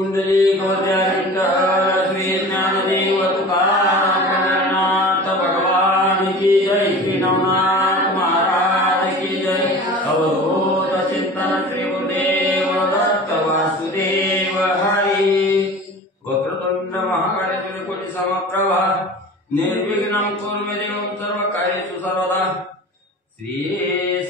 कुंडली गोत्यारिंद श्री ज्ञानदेव तुकाराम पंढरनाथ भगवान की जय। श्री नवनाथ महाराज की जय। अवधूत चिंतन श्री गुरुदेव दत्त वासुदेव हरि। वक्रतुंड महाकाय कोटि समप्रभा निर्विघ्नं कुरु मे देव सर्वकार्येषु सर्वदा। श्री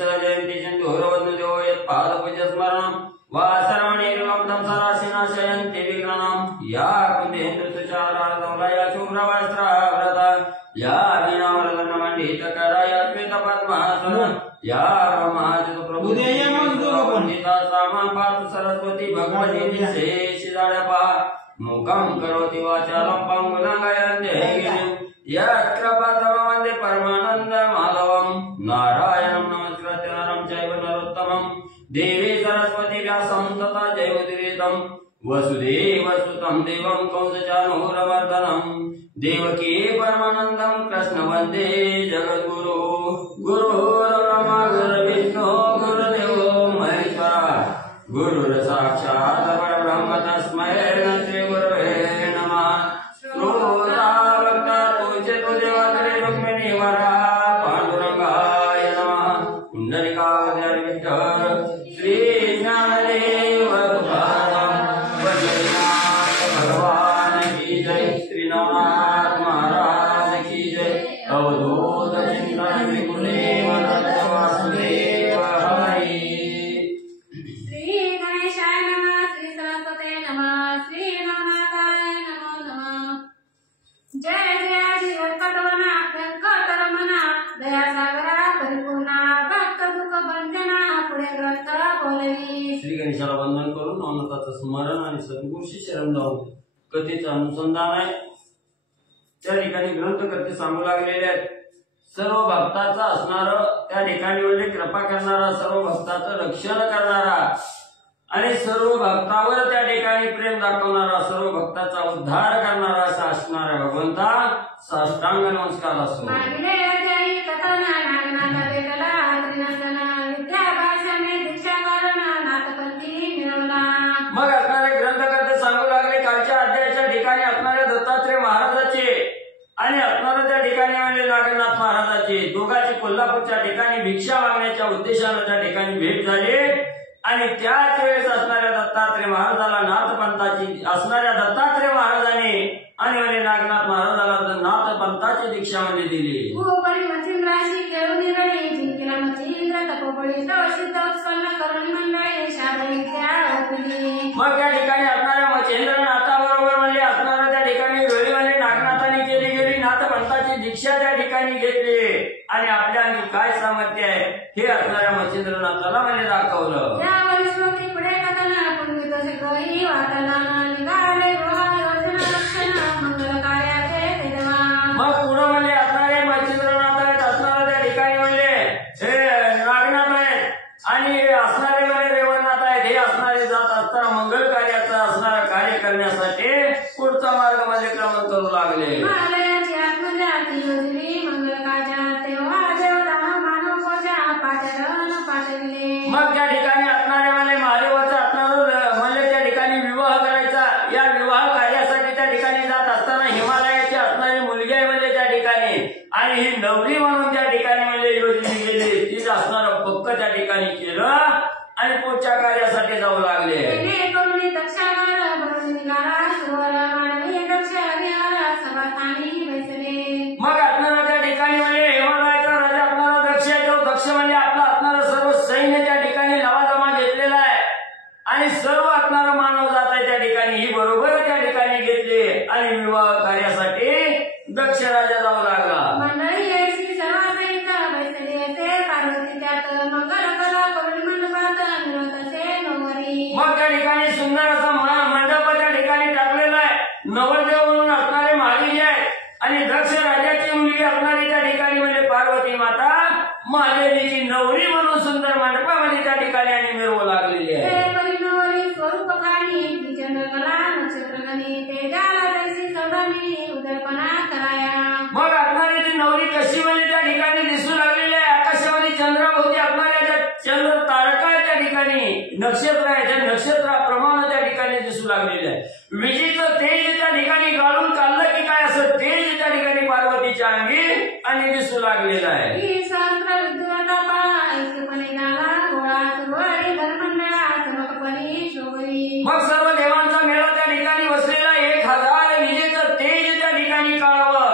सजयंती चंदोरवन्दो यत्पादपूज्य स्मरणं वा सर्वनिर्मलं तं सराशिनाशयन्ति विघ्नं। या कुन्देन्द्र तुषारार्धवलया शुभ्रवस्त्रावृता या वीणावरदण्डमण्डितकरा या श्वेतपद्मासना या ब्रह्मादिप्रभुदेयमन्दोपण्डिता सामा पातु सरस्वती भगवती शेषिदाडपा मुखं करोति वाचालं पङ्गुलङ्घयन्ते यत्कृपातमं वन्दे परमानन्द माधवं। नारायणं नमस्कृत्य नरं चैव नरोत्तमं देवी सरस्वती व्यासं ततो जयमुदीरयं। वसुदेवसुतं देवं कंसचाणूरमर्दनं देवकी परमानन्दं कृष्ण वन्दे जगद्गुरु। गुरुर्ब्रह्मा गुरुर्विष्णु गुरुर्देवो महेश्वरः गुरुर्साक्षात् परब्रह्म तस्मै श्रीगुरवे नमः। पांडुरंगाय नमः। कुंडलिकाय विठ्ठल श्री ज्ञानदेव तुकाराम पंढरनाथ भगवान की जय। श्री नवनाथ महाराज की जय। अवधूत चिंतन श्री गुरुदेव दत्त वासुदेव हरि। श्री गणेशाय नमः। श्री सरस्वते नमः। श्री नवनाथाय नमो नमः। जय जय श्री वेंकटरमणा वेंकटरमणा दयासागरा परिपूर्णा भक्त दुःख भंजना पुढे ग्रंथ बोलवी। श्री गणेशाला वंदन करून नवनाथाचं स्मरण आणि सद्गुरूशी शरण जाऊन कथेचं अनुसंधान आहे। त्या ठिकाणी ग्रंथकर्ते सांगू लागलेले आहेत। सर्व भक्ताचा असणारं त्या ठिकाणी म्हणजे कृपा करणारा, सर्व भक्ताचं रक्षण करणारा आणि सर्व भक्तावर त्या ठिकाणी प्रेम दाखवणारा, सर्व भक्ताचा उद्धार करणारा असा असणारा भगवंता साष्टांग नमस्कार असो। मागणे अध्यायी कथना नागनाथ भेटला त्रिनंदना विद्या भाषणे दीक्षा करण नाथपंथी मिळवला। मग असणारे ग्रंथकर्ते सांगू लागले कालच्या अध्यायाच्या ठिकाणी असणाऱ्या दत्तात्रय महाराजाचे आणि असणाऱ्या त्या ठिकाणी म्हणजे नागनाथ महाराजाचे दोघांची कोल्हापूरच्या ठिकाणी भिक्षा मागण्याच्या उद्देशाने त्या ठिकाणी भेट झाली आणि त्याच वेळेस असणाऱ्या दत्तात्रय महाराजाला नाथपंथाची असणाऱ्या दत्तात्रय महाराजाने आणि म्हणजे नागनाथ महाराजाला नाथपंथाची दीक्षा म्हणजे दिली। भूपरी मच्छिंद्राशी खेळून निरळी जिंकला मच्छिंद्र तपोबळी सिद्ध उत्पन्न करुणी मंडळी शाबविद्या होती। मग त्या ठिकाणी असणाऱ्या मच्छिंद्रनाथाबरोबर म्हणजे असणाऱ्या त्या ठिकाणी वेळीवाले नागनाथाने केली गेली नाथपंथाची दीक्षा त्या ठिकाणी घेतली आणि आपल्या अंगी काय सामर्थ्य आहे हे असणाऱ्या मच्छिंद्रनाथाला म्हणजे दाखवलं। त्यावर श्लोकी पुढे कथना पुण्य तसे गही वाटला निघाले योजना रक्षण मंगल कार्याचे तेजवा। मग पुढे म्हणजे असणारे मच्छिंद्रनाथ आहेत, असणारे त्या ठिकाणी म्हणजे हे नागनाथ आहेत आणि असणारे म्हणजे रेवणनाथ आहेत। हे असणारे जात असताना मंगल कार्याचं असणारं कार्य करण्यासाठी पुढचा मार्ग म्हणजे क्रमण करू लागले। महालयाची आत्मजाती योजली मंगल कार्या तेव्हा देवता मानव पूजा पाठरण पाठविले। मग त्या ठिकाणी असणारे म्हणजे महादेवाचा असणार म्हणजे त्या ठिकाणी विवाह करायचा। या विवाह कार्यासाठी त्या ठिकाणी जात असताना हिमालयाची असणारी मुलगी आहे म्हणजे त्या ठिकाणी आणि ही नवरी म्हणून त्या ठिकाणी म्हणजे योजली गेली। तिचं असणारं पक्क त्या ठिकाणी केलं आणि पुढच्या कार्यासाठी जाऊ लागले। दक्षावर भरून निघाला सुवर मानवी दक्ष निघाला सभास्थानी बैसले। मग असणारा त्या ठिकाणी म्हणजे हिमालयाचा राजा असणारा दक्ष आहे। तो दक्ष म्हणजे आपला असणारं सर्व सैन्य त्या ठिकाणी लवाजमा घेतलेला आहे आणि सर्व असणारं मानव जात आहे त्या ठिकाणी ही बरोबर त्या ठिकाणी घेतली आणि विवाह कार्यासाठी दक्ष राजा जाऊ लागला। मंडळी यायची सर्वांसहित बैसली असे पार्वती त्यात मंगल कला करुणी मंडपात मिळत असे नवरी। मग त्या ठिकाणी सुंदर असा मंडप त्या ठिकाणी टाकलेला आहे। नवरदेव म्हणून असणारे महादेवी आहेत आणि दक्ष राजाची मुलगी असणारी त्या ठिकाणी म्हणजे पार्वती माता महादेवीची नवरी म्हणून सुंदर मंडपामध्ये त्या ठिकाणी आणि मिरवू लागलेली आहे। नवरी स्वरूप खाणी चंद्रकला नक्षत्रगणी तेजाला जैसी सौदामिनी उदरपणा कराया। मग असणारी ती नवरी कशी म्हणजे त्या ठिकाणी दिसू लागलेली आहे। आकाशामध्ये चंद्राभोवती असणाऱ्या चंद्र तारका त्या ठिकाणी नक्षत्र आहे, त्या नक्षत्राप्रमाणे त्या ठिकाणी दिसू लागले। लागलेली आहे। विजेचं तेज त्या ठिकाणी गाळून काढलं की काय असं तेज त्या ठिकाणी पार्वतीच्या अंगी आणि दिसू लागलेलं आहे। ही सहस्र विद्युतापा ऐक्यपणे गाला गोळा सुरवडी धर्मंडळा चमकपणी शोभरी। मग सर्व देवांचा मेळा त्या ठिकाणी बसलेला 1000 विजेचं तेज त्या ठिकाणी काढावं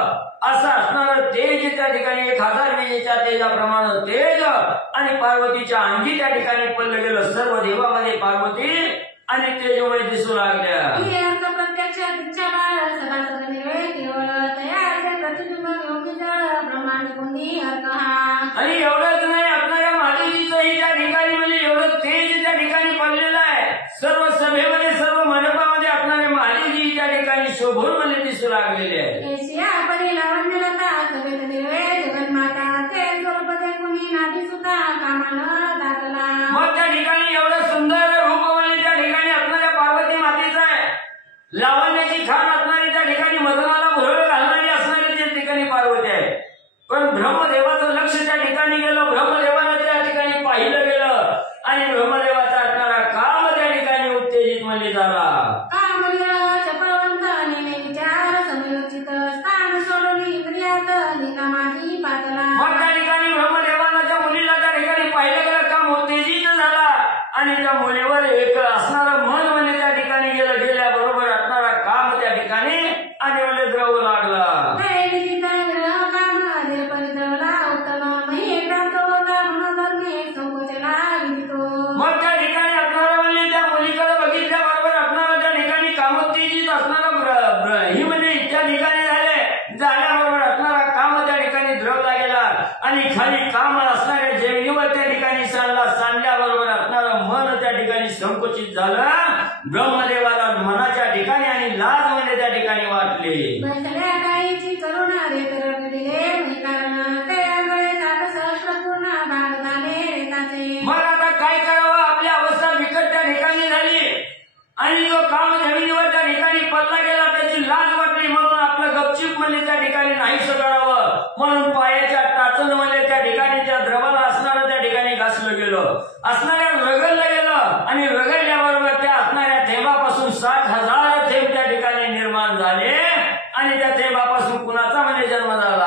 असं असणार तेज त्या ठिकाणी 1000 विजेच्या तेजाप्रमाणे तेज आणि पार्वतीच्या अंगी त्या ठिकाणी पडलं गेलं। सर्व देवामध्ये पार्वती आणि तेजोमय दिसू लागल्या। ही अर्थ प्रत्यक्ष दीक्षाला सभासद निवे केवळ तयाचे प्रतिबिंब योगित ब्रह्मांड कोणी अर्थ हा। आणि एवढंच नाही आपल्याला मातेजीचंही त्या ठिकाणी म्हणजे एवढं तेज त्या ठिकाणी पडलेलं आहे। सर्व सभेमध्ये सर्व मंडपामध्ये आपल्याला मातेजी त्या ठिकाणी शोभून म्हणजे दिसू लागलेले आहे। एशिया परी लावण्यलता सभेत निर्वे जगन्माता ते स्वरूपते कुणी नादी सुद्धा कामान दाखला। मग त्या ठिकाणी एवढं सुंदर रूप म्हणजे त्या ठिकाणी आपल्याला पार्वती मातेचं आहे। लावण्याची खाण असणारी त्या ठिकाणी मदनाला भुरळ घालणारी असणारी त्या ठिकाणी पार्वती आहे। पण ब्रह्मदेवाचं लक्ष त्या ठिकाणी गेलं। ब्रह्मदेवानं त्या ठिकाणी पाहिलं गेलं आणि ब्रह्मदेवाचा असणारा काम त्या ठिकाणी उत्तेजित म्हणजे झाला। कामल्य चपळवंत नेने विचार समयोचित स्थान सोडून इंद्रियात लीला माझी पातला। मग त्या ठिकाणी ब्रह्मदेवानं त्या मुलीला त्या ठिकाणी पाहिलं गेलं, काम उत्तेजित झाला आणि त्या मुलीवर एक असणारं मन म्हणजे त्या ठिकाणी गेल्याबरोबर असणारा काम त्या ठिकाणी आणि म्हणजे द्रवू लागला। मग त्या ठिकाणी असणारा म्हणजे त्या मुलीकडे बघितल्याबरोबर असणारा त्या ठिकाणी कामोत्तेजित असणारा ही म्हणजे त्या ठिकाणी झाल्याबरोबर असणारा काम त्या ठिकाणी द्रवला गेला आणि खाली काम असणाऱ्या जमिनीवर त्या ठिकाणी सांडल्याबरोबर असणारं मन त्या ठिकाणी संकुचित झालं। ब्रह्मदेवाला मनाच्या ठिकाणी आणि लाज म्हणजे त्या ठिकाणी वाटले। करुणा रे तर दिले कारण ते सात सहस्रपूर्ण भाग झाले रेताचे। मग आता काय करावं, आपली अवस्था बिकट त्या ठिकाणी झाली आणि जो काम जमिनीवर त्या ठिकाणी पडला गेला त्याची लाज वाटली म्हणून आपलं गपचिप म्हणजे त्या ठिकाणी नाहीसं करावं म्हणून पायाच्या टाचण मध्ये त्या ठिकाणी त्या द्रवाला असणारं त्या ठिकाणी घासलं गेलं, असणाऱ्या रगडलं गेलं आणि रगडल्याबरोबर त्या असणाऱ्या थेंबापासून 60,000 थेंब त्या ठिकाणी निर्माण झाले आणि त्या थेंबापासून कुणाचा म्हणजे जन्म झाला।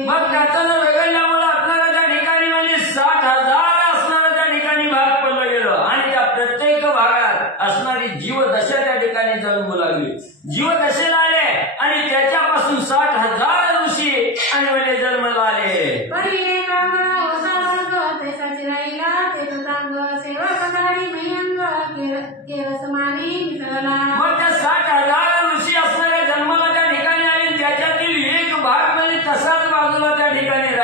मग त्याचं रगडल्यामुळे असणाऱ्या त्या ठिकाणी म्हणजे 60,000 असणारं त्या ठिकाणी भाग पडलं गेलं आणि त्या प्रत्येक भागात असणारी जीवदशा त्या ठिकाणी जन्मू लागली। जीवदशेला आले आणि त्याच्यापासून 60,000 ऋषी आणि म्हणजे जन्माला आले। मग त्या 60,000 ऋषी असणाऱ्या जन्माला त्या ठिकाणी आले, त्याच्यातील एक भाग म्हणजे तसाच बाजूला त्या ठिकाणी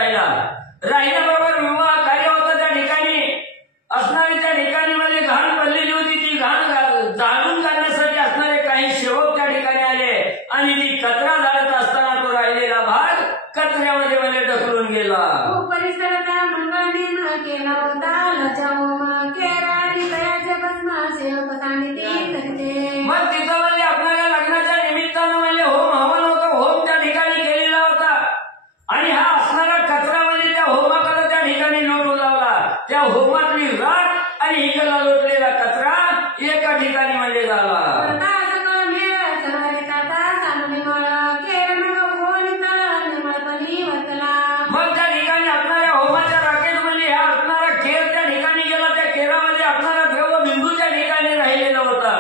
राहिल्याबरोबर विवाह कार्य होतं त्या ठिकाणी असणारी त्या ठिकाणी म्हणजे घाण पडलेली होती, ती घाण जाळून काढण्यासाठी असणारे काही सेवक त्या ठिकाणी आले आणि ती कचरा जाळत असताना तो राहिलेला भाग कचऱ्यामध्ये म्हणजे ढकलून गेला। परिसरता मंगळाने केला होता लजाओम केरा आणि तयाचे भस्म सेवक सांगितले। मग तिथं म्हणजे आपल्याला लग्नाच्या निमित्तानं म्हणजे होम हवन होतं, होम त्या ठिकाणी केलेला होता आणि हा असणारा कचरा म्हणजे त्या होमाकडे त्या ठिकाणी लोटू लावला। त्या होमातली राख आणि इकडला लोटलेला कचरा एका ठिकाणी म्हणजे झाला। मग त्या ठिकाणी असणाऱ्या होमाच्या राखेत म्हणजे ह्या असणारा केर त्या ठिकाणी गेला, त्या केरामध्ये असणारा द्रव बिंदू त्या ठिकाणी राहिलेला होता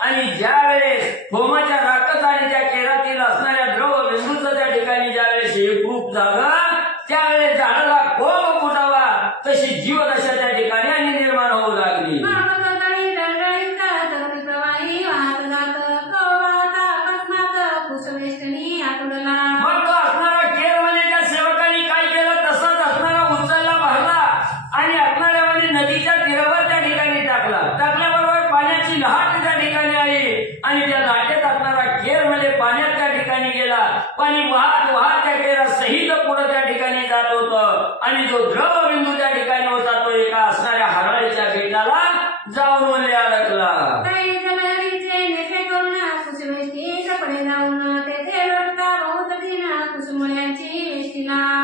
आणि ज्या वेळेस होमाच्या राखत आणि त्या केरातील असणाऱ्या द्रव बिंदूचं त्या ठिकाणी ज्यावेळेस एकरूप झालं त्यावेळेस झाडाला कोंब फुटावा तशी जीवदशा त्या ठिकाणी आणि निर्माण होऊ लागली। मग तो असणारा केर म्हणजे त्या सेवकांनी काय केलं तसाच असणारा उचलला भरला आणि असणाऱ्या म्हणजे नदीच्या तीरावर त्या ठिकाणी टाकल्याबरोबर पाण्याची लाट त्या ठिकाणी आली आणि त्या लाटेत असणारा केर म्हणजे पाण्यात त्या ठिकाणी गेला। पाणी वाहत वाहत त्या केरासहित पुढे त्या ठिकाणी जात होतं आणि जो द्रव बिंदू त्या ठिकाणी होता तो एका असणाऱ्या हरळीच्या बेटाला जाऊन म्हणजे अडकला।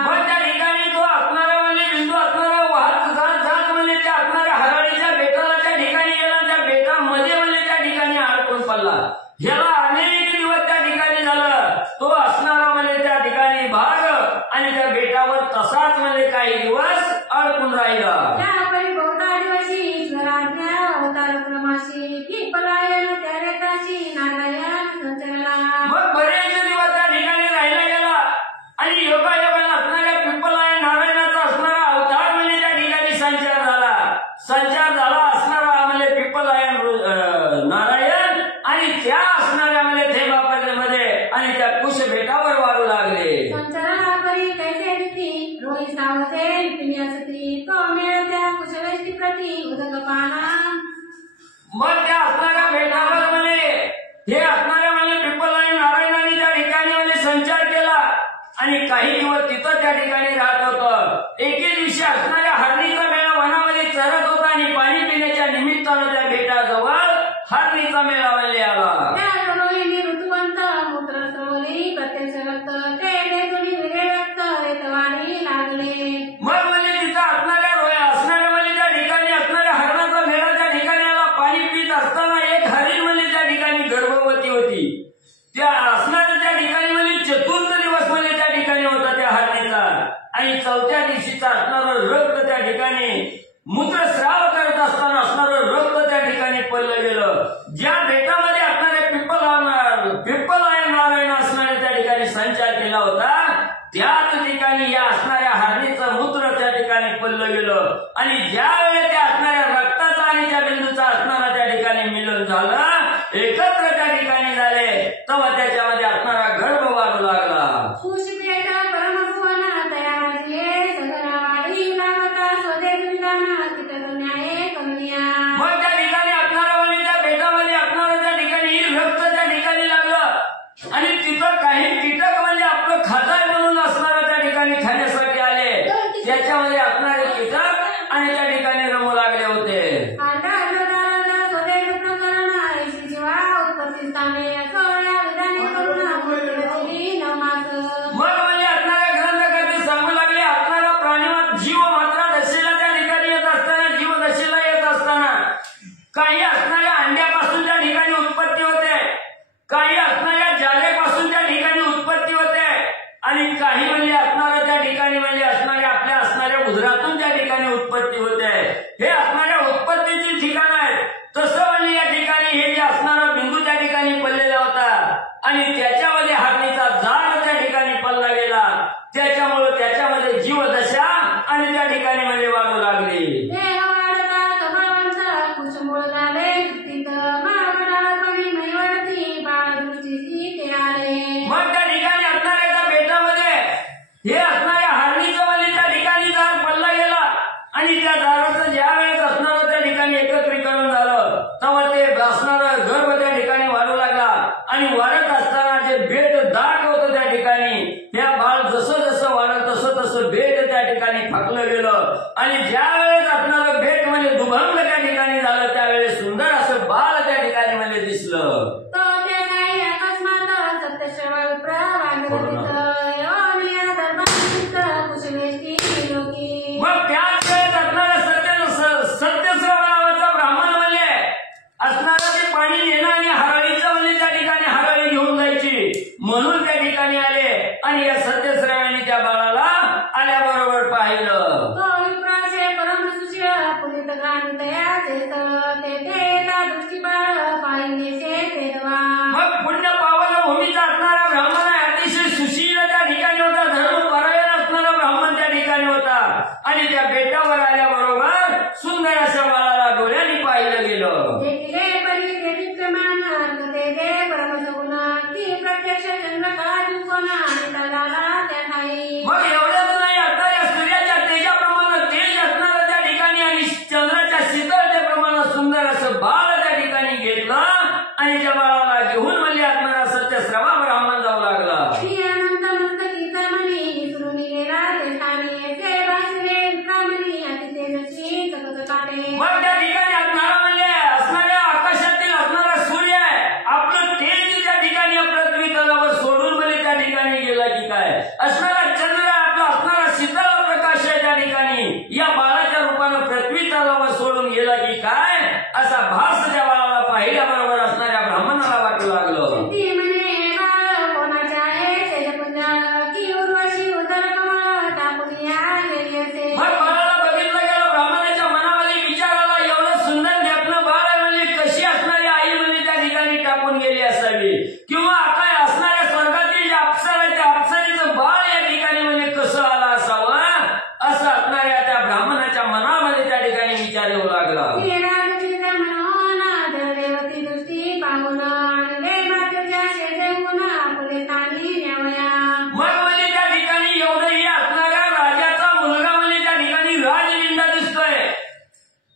मग त्या ठिकाणी तो असणारा म्हणजे बिंदू असणारा अडकून राहिला. त्यापरी बहुता दिवशी ईश्वराज्ञा अवतार क्रमाशी पिपलायन त्या वेताशी नारायण संचरला. मग बरेच दिवस त्या ठिकाणी राहिला गेला आणि योगायोगाला असणाऱ्या पिंपलायन नारायणाचा असणारा अवतार म्हणजे त्या ठिकाणी संचार झाला असणारा म्हणजे पिंपलायन नारायण आणि त्या असणाऱ्या म्हणजे थेंबामध्ये आणि त्या कुश बेटावर वाढू लागले. संचरला परी कैसे रीती रोही सावते पिण्यासती तो मिळत्या कुशवेष्टी प्रती उदक पाना. मग त्या असणाऱ्या बेटावर म्हणजे हे असणाऱ्या म्हणजे पिंपलायन नारायणाने त्या ठिकाणी म्हणजे संचार केला आणि काही दिवस तिथं त्या ठिकाणी राहत होतं. एके दिवशी असणाऱ्या हरणीचा मेळा वनामध्ये चरत होता आणि पाणी पिण्याच्या निमित्तानं त्या बेटाजवळ हरणीचा मेळा म्हणजे आला. त्या रोहिणी ऋतुवंत मूत्र सवली प्रत्यक्ष रक्त ते बेजुनी वेगळे रक्त रेतवाणी लागले. मग म्हणजे तिथं असणाऱ्या म्हणजे त्या ठिकाणी असणाऱ्या हरणाचा मेळा त्या ठिकाणी आला. पाणी पित असताना एक हरीण म्हणजे त्या ठिकाणी गर्भवती होती. त्या असणाऱ्या त्या ठिकाणी म्हणजे चतुर्थ दिवस म्हणजे त्या ठिकाणी होता त्या हरणीचा आणि चौथ्या दिवशीचा असणारं रक्त त्या ठिकाणी मूत्रस्राव करत असताना असणारं रक्त त्या ठिकाणी पडलं गेलं. ज्या बेटामध्ये असणाऱ्या पिंपलायन नारायण असणाऱ्या त्या ठिकाणी संचार केला होता त्याच ठिकाणी या असणाऱ्या हरणीचं मूत्र त्या ठिकाणी पडलं गेलं आणि ज्यावेळेस त्या असणाऱ्या रक्ताचा आणि त्या बिंदूचा असणारा त्या ठिकाणी मिलन झालं एकत्र त्या ठिकाणी झाले तेव्हा त्याच्यामध्ये असणारा गर्भ वाढू लागला. कुशपेट परमभुवन तयाराजिये सगरावाडी नामता स्वदेश विधान कितन्याये कमनिया. मग त्या ठिकाणी असणारा म्हणजे त्या बेटामध्ये असणारा त्या ठिकाणी रक्त त्या ठिकाणी लागलं आणि तिथं काही कीटक म्हणजे आपलं खाद्य म्हणून असणारा त्या ठिकाणी खाण्यासाठी आले. त्याच्यामध्ये असणारे कीटक आणि त्या ठिकाणी रमू लागले होते. स्वदेश प्रकरण ऐशी जीवा उत्पत्ती स्थाने सोळ्या विधाने करून मूर्ती नमास. मग म्हणजे असणाऱ्या ग्रंथकर्ते सांगू लागले असणारा प्राणीमात जीव मात्रा दशेला त्या ठिकाणी येत असताना जीव दशेला येत असताना काही असणाऱ्या अंड्यापासून त्या ठिकाणी उत्पत्ती होते, काही असणाऱ्या जालेपासून त्या ठिकाणी उत्पत्ती होते आणि काही म्हणजे असणाऱ्या त्या ठिकाणी म्हणजे असणाऱ्या आपल्या असणाऱ्या उदरातून त्या ठिकाणी उत्पत्ती होते. हे असणाऱ्या उत्पत्तीची ठिकाण आहेत. तसं म्हणजे या ठिकाणी हे जे असणारा बिंदू त्या ठिकाणी पडलेला होता आणि त्याच्यामध्ये हरणीचा जाळ त्या ठिकाणी पडला गेला. त्याच्यामुळे त्याच्यामध्ये जीवदशा आणि त्या ठिकाणी म्हणजे वाढू लागली. देह वाढता स्वभावांचा कुशमूळ झाले तिथ महागडापणी नैवडती बाळदृष्टीची ते आले. मग त्या ठिकाणी असणाऱ्या त्या बेटामध्ये हे असणाऱ्या हरणीचं म्हणजे त्या ठिकाणी दार पडला गेला आणि त्या दाराचं ज्या वेळेस असणारं त्या ठिकाणी एकत्रीकरण झालं तेव्हा ते असणारं गर्भ त्या ठिकाणी वाढू लागला आणि वाढत असताना जे बेट दाट होतं त्या ठिकाणी त्या बाळ जसं जसं वाढत तसं तसं बेट त्या ठिकाणी फाकलं गेलं आणि ज्या वेळेस असणारं बेट म्हणजे दुभंग त्या ठिकाणी झालं त्यावेळेस सुंदर असं बाळ त्या ठिकाणी म्हणजे दिसलं. तो ते काही अकस्मात सत्यश्रवण प्रवागरतीत योनिया दर्भांत कुशवेष्टी लोकी. मग त्याच वेळेस असणारा सत्यश्रव नावाचा ब्राह्मण म्हणजे असणारा ते पाणी घेणं आणि हरळीचं म्हणजे त्या ठिकाणी हरळी घेऊन जायची म्हणून त्या ठिकाणी आले आणि या सत्यश्रवाने त्या बाळाला आल्याबरोबर पाहिलं. तो विप्राचे परमसुष्य पुलित ग्रांतया चेत ते तेला दृष्टीबाळ पाहिनेचे तेरवा. मग पुण्य पावन भूमीचा असणारा ब्राह्मण आहे. अतिशय सुशील त्या ठिकाणी होता, धर्म परायण असणारा ब्राह्मण त्या ठिकाणी होता आणि त्या बेटावर आल्याबरोबर सुंदर अशा बाळाला डोळ्यांनी पाहिलं गेलं. देखिले परी ते विद्यमान अर्गते ते परमसगुण की प्रत्यक्ष चंद्रकला दुकोण आणि तलाला त्या ठाई. मग एवढंच नाही असणाऱ्या सूर्याच्या तेजाप्रमाणे तेज असणारं त्या ठिकाणी आणि चंद्राच्या शीतळतेप्रमाणे सुंदर असं बाळ त्या ठिकाणी घेतलं आणि त्या बाळाला घेऊन म्हणजे असणारा सत्यश्रवा ब्राह्मण जाऊ लागला. श्री अनंत मस्तकीचा मणी विसरून गेला ते ठाणी ते बासरे विक्रामणी अति तेजस्वी चकच काटे. मग त्या ठिकाणी असणारा म्हणजे असणाऱ्या आकाशातील असणारा सूर्य आहे आपलं तेज त्या ठिकाणी पृथ्वी तलावर सोडून म्हणजे त्या ठिकाणी गेला की काय. असणारा चंद्र आपला असणारा शीतळ प्रकाश आहे त्या ठिकाणी या बाळाच्या रूपानं पृथ्वी तलावर सोडून गेला की काय असा भास त्या बाळाला पाहिल्याबरोबर असणाऱ्या ब्राह्मणाला वाटू लागलं. ती म्हणे बाळ कोणाचे आहे तेजपुंज की उर्वशी उदर कमळ टाकून या गेली असे. मग बाळाला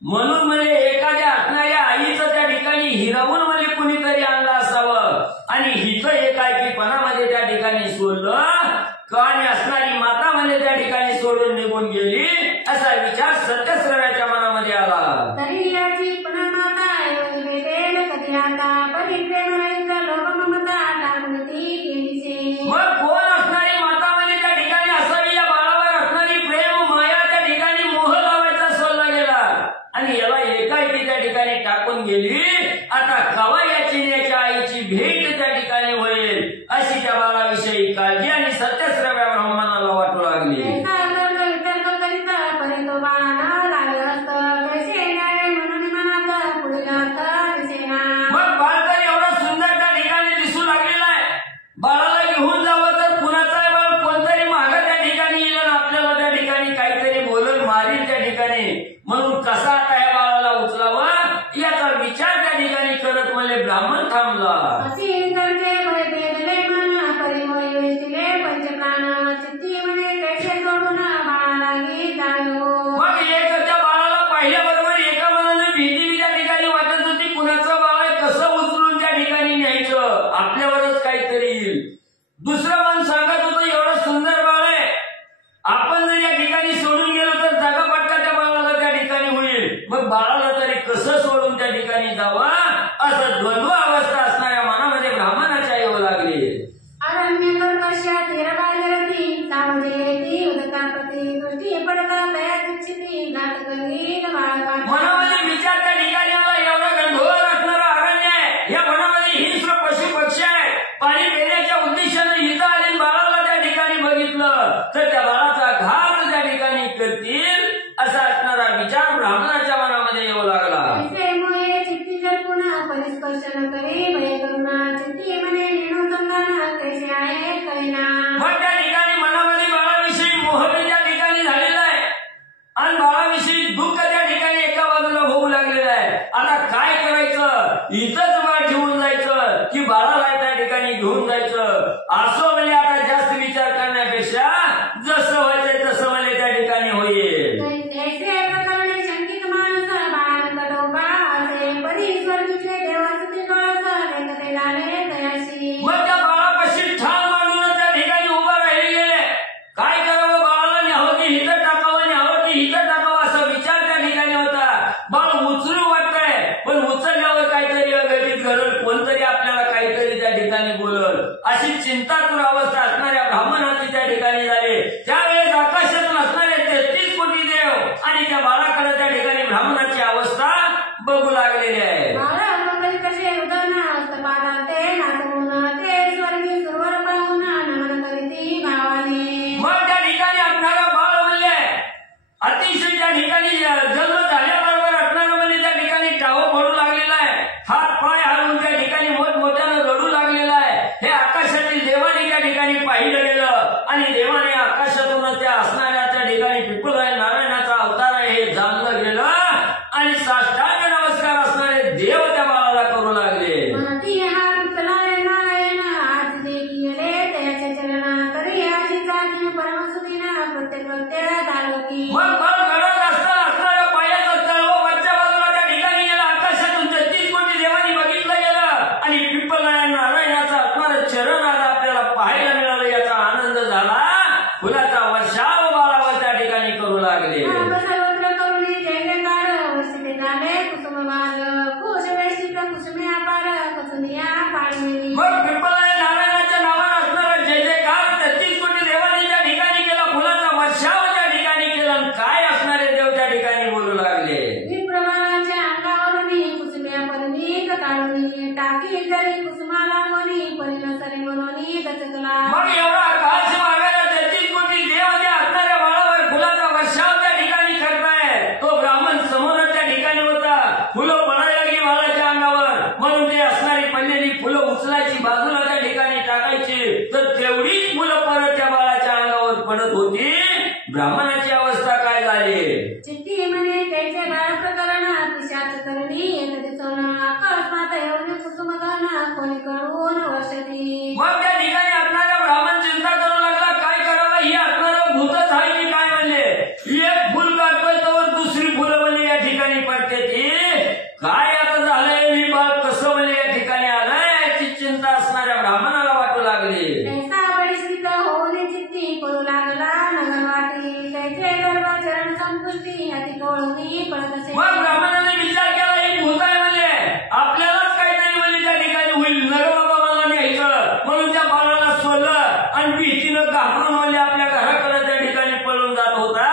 म्हणून म्हणजे एखाद्या असणाऱ्या आईचं त्या ठिकाणी हिरावून म्हणजे कुणीतरी आणलं असावं आणि हिचं एकाएकीपणामध्ये त्या ठिकाणी सोडलं आणि असणारी माता म्हणजे त्या ठिकाणी सोडून निघून गेली असा विचार सत्यश्रव्याच्या मनामध्ये आला. तरी याची पुन्हा माता येऊन भेटेल कधी आता परिप्रेम रहित लोभ ममता टाकून ती गेलीसे. मग कोण असणारी माता म्हणजे त्या ठिकाणी असावी, या बाळावर असणारी प्रेम माया त्या ठिकाणी मोह लावायचा सोडला गेला आणि याला एकाएकी त्या ठिकाणी टाकून गेली. आता कवा याची याच्या आईची भेट त्या ठिकाणी होईल अशी त्या बाळाविषयी काळजी आणि सत्यश्रव्या ब्राह्मणाला वाटू लागली. मग बाळ तर एवढं सुंदर त्या ठिकाणी दिसू लागलेला आहे, बाळाला घेऊन जावं तर कुणाचा आहे बाळ, कोणतरी मागं त्या ठिकाणी येईल आणि आपल्याला त्या ठिकाणी काहीतरी बोलून मारील त्या ठिकाणी. म्हणून कसा आता या बाळाला उचलावं याचा विचार त्या ठिकाणी करत मला ब्राह्मण थांबला. मग एक त्या बाळाला पाहिल्याबरोबर एका मनाने भीती त्या ठिकाणी वाटत होती, कुणाचं बाळ आहे, कसं उचलून त्या ठिकाणी न्यायचं, आपल्यावरच काहीतरी येईल. दुसरं मन सांगत होतं एवढं सुंदर बाळ आहे, आपण जर या ठिकाणी सोडून गेलो तर जगापट्टा त्या बाळाला त्या ठिकाणी होईल, मग बाळाला तरी कसं सोडून त्या ठिकाणी जावं असं द्वंद्व अवस्था असणाऱ्या मनामध्ये ब्राह्मणाच्या येऊ लागली. मनामध्ये विचार त्या ठिकाणी आला, एवढा गंधोर असणारा अरण्य आहे, या वनामध्ये हिंस्र पशु पक्षी आहे, पाणी पिण्याच्या उद्देशाने इथं आले, बाळाला त्या ठिकाणी बघितलं तर त्या बाळाचा घात त्या ठिकाणी करतील असा असणारा विचार ब्राह्मणाच्या मनामध्ये येऊ लागला. मग त्या ठिकाणी मनामध्ये बाळाविषयी मोह त्या ठिकाणी झालेला आहे आणि बाळाविषयी दुःख त्या ठिकाणी एका बाजूला होऊ लागलेलं आहे. आता काय करायचं, इथंच बाळ ठेवून जायचं की बाळाला त्या ठिकाणी घेऊन जायचं, असं म्हणजे आता जास्त विचार करण्यापेक्षा जसं व्हायचंय तसं म्हणजे त्या ठिकाणी होईल. मग त्या बाळापाशी ठाम मांडून त्या ठिकाणी उभा राहिले गेले, काय करावं, बाळाला न्यावं की हिथं टाकावं, न्यावं की हिथं टाकावं असा विचार त्या ठिकाणी होता. बाळ उचलू वाटतंय पण उचलल्यावर काहीतरी अघटित घडल, कोणतरी आपल्याला काहीतरी त्या ठिकाणी बोलल, अशी चिंतातूर अवस्था असणाऱ्या ब्राह्मणाची त्या ठिकाणी झाली. त्यावेळेस आकाशातून असणारे 33 कोटी देव आणि त्या बाळाकडे त्या ठिकाणी ब्राह्मणाची अवस्था बघू लागलेली आहे. मग त्या ठिकाणी असणारा बाळ म्हणले अतिशय त्या ठिकाणी जन्म झाल्याबरोबर असणारं म्हणजे त्या ठिकाणी टाव पडू लागलेला आहे, हात पाय हलवून त्या ठिकाणी मोठमोठ्यानं रडू लागलेला आहे. हे आकाशातील देवाने त्या ठिकाणी पाहिलं गेलं आणि देवाने आकाशातून त्या असणाऱ्या त्या ठिकाणी पिपल आहे, नारायणाचा अवतार आहे हे जाणलं गेलं आणि साष्टांग नमस्कार असणारे देव त्या बाळाला करू लागले. मग बाळ घडत असता असणाऱ्या पायाचं तळव वरच्या बाजूला त्या ठिकाणी गेलं, आकाशातून 33 कोटी देवानी बघितलं गेलं आणि पिंपल नारायणाचा असणारं चरण आज आपल्याला पाहायला मिळालं, याचा आनंद झाला. फुलाचा वर्षाव बाळावर त्या ठिकाणी करू लागले. मग पिंपल नारायणाच्या नावानं असणारा जय जयकार 33 कोटी देवांनी त्या ठिकाणी केला, फुलाचा वर्षाव त्या ठिकाणी केला. काय असणारे देव त्या ठिकाणी बोलू लागले. मग एवढा आकाश मागायला 33 कोटी देव त्या असणाऱ्या बाळावर फुलाचा वर्षाव त्या ठिकाणी करताय. तो ब्राह्मण समोर त्या ठिकाणी होता, फुलं पडायला लागली बाळाच्या अंगावर, म्हणून ते असणारी पडलेली फुलं उचलायची, बाजूला त्या ठिकाणी टाकायची, तर तेवढीच फुलं परत त्या बाळाच्या अंगावर पडत होती. ब्राह्मणाची अवस्था काय झाली. चिठ्ठी म्हणे त्याचे बाळ प्रकरण पिशाच करणी एक दिसोना अकस्मात एवढे कुसुमगान कोणी करून वर्षती. मग त्या ठिकाणी असणारा ब्राह्मण चिंता करू लागला, काय करावं, ही असणारं भूतच आहे की काय. म्हणजे एक फुल काढतोय तर दुसरी फुलं म्हणजे या ठिकाणी पडतात. पाहुणी पळत असे. मग ब्राह्मणाने विचार केला ही भूत आहे म्हणजे आपल्यालाच काहीतरी म्हणजे त्या ठिकाणी होईल, नरबाबाला न्यायचं म्हणून त्या बाळाला सोडलं आणि भीतीनं घाबरून म्हणजे आपल्या घराकडे त्या ठिकाणी पळून जात होता.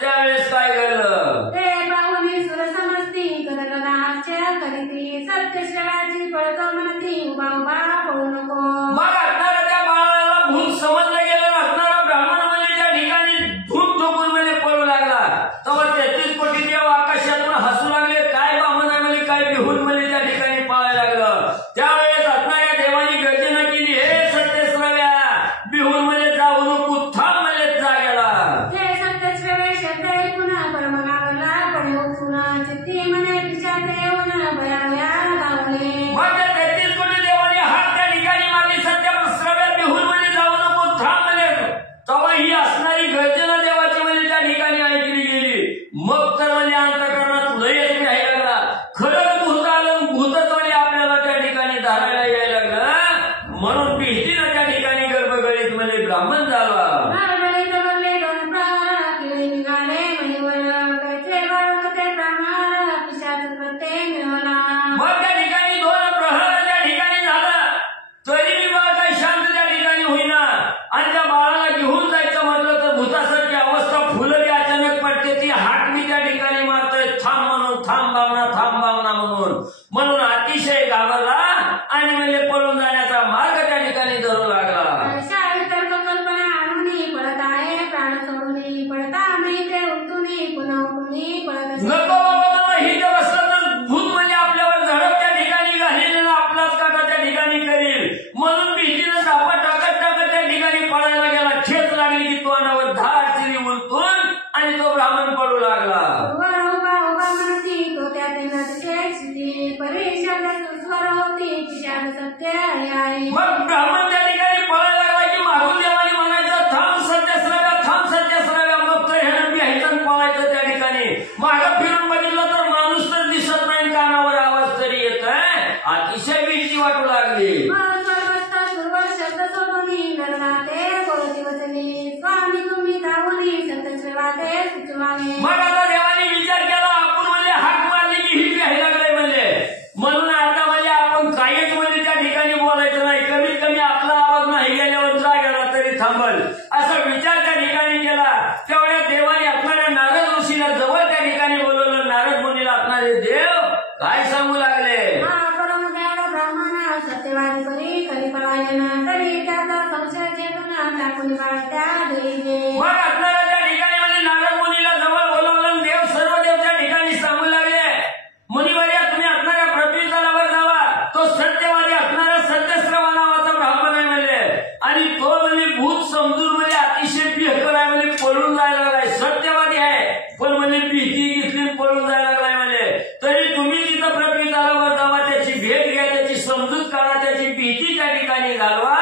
त्यावेळेस काय घडलं ते पाहुणी सुरसमजती कदकदा हास्य करीती सत्यश्रयाची पळत म्हणती उभा उभा पळू नको. मग असणारा त्या बाळाला भूत समजलं गेलं. असणारा ब्राह्मण म्हणजे त्या ठिकाणी धूम ठोकून म्हणजे पळू लागला. तेव्हा 33 कोटी देव आकाशातून हसू लागले. काय ब्राह्मण आहे म्हणजे काय बिहून म्हणजे त्या ठिकाणी पळायला लागलं. त्यावेळेस असणाऱ्या देवानी गर्जना केली, हे सत्यश्रव्या बिहून म्हणजे जाऊ नको, थांब म्हणजे जागेला. ते सत्यश्रय शब्द ऐकून परमनावला पडे उठून चित्ती म्हणे पिशाचे येऊन भया भया गावले. मग त्या 33 कोटी देवाने हात त्या ठिकाणी मारली. सत्यश्रव्या बिहून म्हणजे जाऊ नको, थांब म्हणजे. तेव्हा ही असणारी गर्जना देवाची म्हणजे त्या ठिकाणी ऐकली गेली. मग तर म्हणजे अंतःकरणात लयच घ्यायला लागला. खरंच भूत आलं, भूतच म्हणजे आपल्याला त्या ठिकाणी धारायला यायला लागलं. म्हणून भीतीनं त्या ठिकाणी गर्भगळीत म्हणजे ब्राह्मण झाला. नारळीत बनले दोन प्रहार किळे निघाले मणिवर कैसे बाळक ते प्रहार पिशाच प्रत्यय मिळवला. मग त्या ठिकाणी 2 प्रहर त्या ठिकाणी झाला. तरी मी बाळ काही शांत त्या ठिकाणी होईना. आणि त्या बाळाला घेऊन जायचं म्हटलं तर भूतासारखी अवस्था फुलली अचानक पडते. ती हाक मी त्या ठिकाणी मारतोय, थांब म्हणून, थांब बावना म्हणून. म्हणून अतिशय घाबरला आणि म्हणजे पळून जाण्याचा मार्ग त्या ठिकाणी धरू लागला. शाळेत तर्क कल्पना आणून पळत आहे प्राण सोडून पळता मी ते उठून पुन्हा उठून पळत असे. नको बाबा, ही जर असलं तर भूत म्हणजे आपल्यावर झडप त्या ठिकाणी घालील, आपलाच काटा त्या ठिकाणी करील. म्हणून भीतीनं धापा टाकत टाकत त्या ठिकाणी पळायला गेला. ठेच लागली की तोंडावर धाड चिरी उलटून आणि तो ब्राह्मण पडू लागला. उभा उभा उभा म्हणती तो त्या स्थिती परीक्षा स्वर होती पिशाच सत्य आहे. मग ब्राह्मण त्या ठिकाणी पळायला लागला की मागून देवानी म्हणायचं, थांब सत्यश्रव्या, थांब सत्यश्रव्या. मग तर ह्यानं घ्यायचं पळायचं त्या ठिकाणी. मागं फिरून बघितलं तर माणूस तर दिसत नाही, कानावर आवाज तरी येत आहे. अतिशय भीती वाटू लागली. स्वर्गस्थ सुरवर शब्द सोडून नरनाथे बोलती वचनी स्वामी तुम्ही धावून सत्यश्रवाते सुचवाने. मग आता देवाने विचार केला, आपण म्हणजे हाक मारली की ही घ्यायला लागले म्हणजे. म्हणून आता म्हणजे आपण काहीच म्हणजे त्या ठिकाणी बोलायचं नाही. कमीत कमी आपला आवाज नाही गेल्यावर जागेला तरी थांबल असा विचार त्या ठिकाणी केला. तेवढ्या देवाने असणाऱ्या नारद ऋषीला जवळ त्या ठिकाणी बोलवलं. नारद मुनीला असणारे देव काय सांगू लागले, हा परमज्ञान ब्राह्मण सत्यवादी परी करी पळायना तरी त्याचा संशय चेतून टाकून त्या देईने. मग असणाऱ्या त्या ठिकाणी म्हणजे नारद मुनीला जवळ बोलवलं. देव सर्व देव त्या ठिकाणी सांगू लागले, मुनिवर्या तुम्ही असणाऱ्या पृथ्वी तलावर जावा. तो सत्यवादी असणारा सत्यश्रवा नावाचा ब्राह्मण आहे म्हणजे. आणि तो म्हणजे भूत समजून म्हणजे अतिशय भीकर आहे म्हणजे पळून जायला लागलाय. सत्यवादी आहे पण म्हणजे भीती घेतली पळून जायला लागलाय म्हणजे. तरी तुम्ही तिथं पृथ्वी तलावर जावा, त्याची भेट घ्या, त्याची समजूत काढा, त्याची भीती त्या ठिकाणी घालवा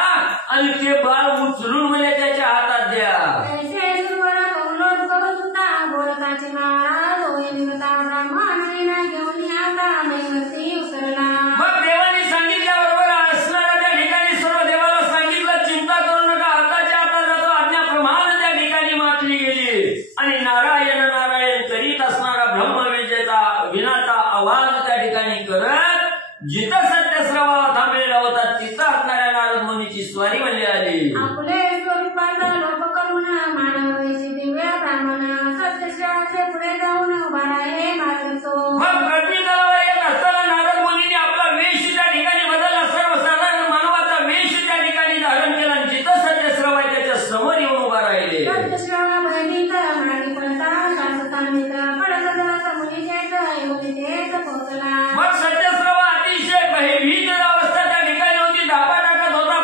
आणि ते बाळ उचलून म्हणजे त्याच्या हातात द्या. ऐसे सुरवर कौलोट कवच होता बोलताची महाराज होय निघता ब्राह्मण घेऊन आता मैवरती उतरला. मग देवाने सांगितल्याबरोबर असणाऱ्या त्या ठिकाणी सर्व देवाला सांगितलं, चिंता करू नका, आताच्या आता जातो. आज्ञाप्रमाणे त्या ठिकाणी मातली गेली आणि नारायण नारायण करीत असणारा ब्रह्मविजेचा विनाचा आवाज त्या ठिकाणी करत जिथं सत्यश्रवाला थांबलेला होता तिथं असणाऱ्या नारद मुनीची स्वारी म्हणजे आली. आपले स्वरूपाचा लोप करून मानव वेशी दिव्य ब्राह्मण सत्यश्रवाचे पुढे जाऊन उभा आहे मार्गसो. मग पृथ्वी तलावर येत असताना नारद मुनीने आपला वेश त्या ठिकाणी बदलला. सर्वसाधारण मानवाचा वेश त्या ठिकाणी धारण केला आणि जिथं सत्यश्रव आहे त्याच्या समोर येऊन उभा राहिले. सत्यश्रवा भयभीत मार्गी पडता शास्त्रस्थान मित्र पडत जरा मुनीचेच योगीचेच पोहोचला. मग सत्यश्रव अतिशय भयभीत अवस्था त्या ठिकाणी होती. धापा टाकत होता,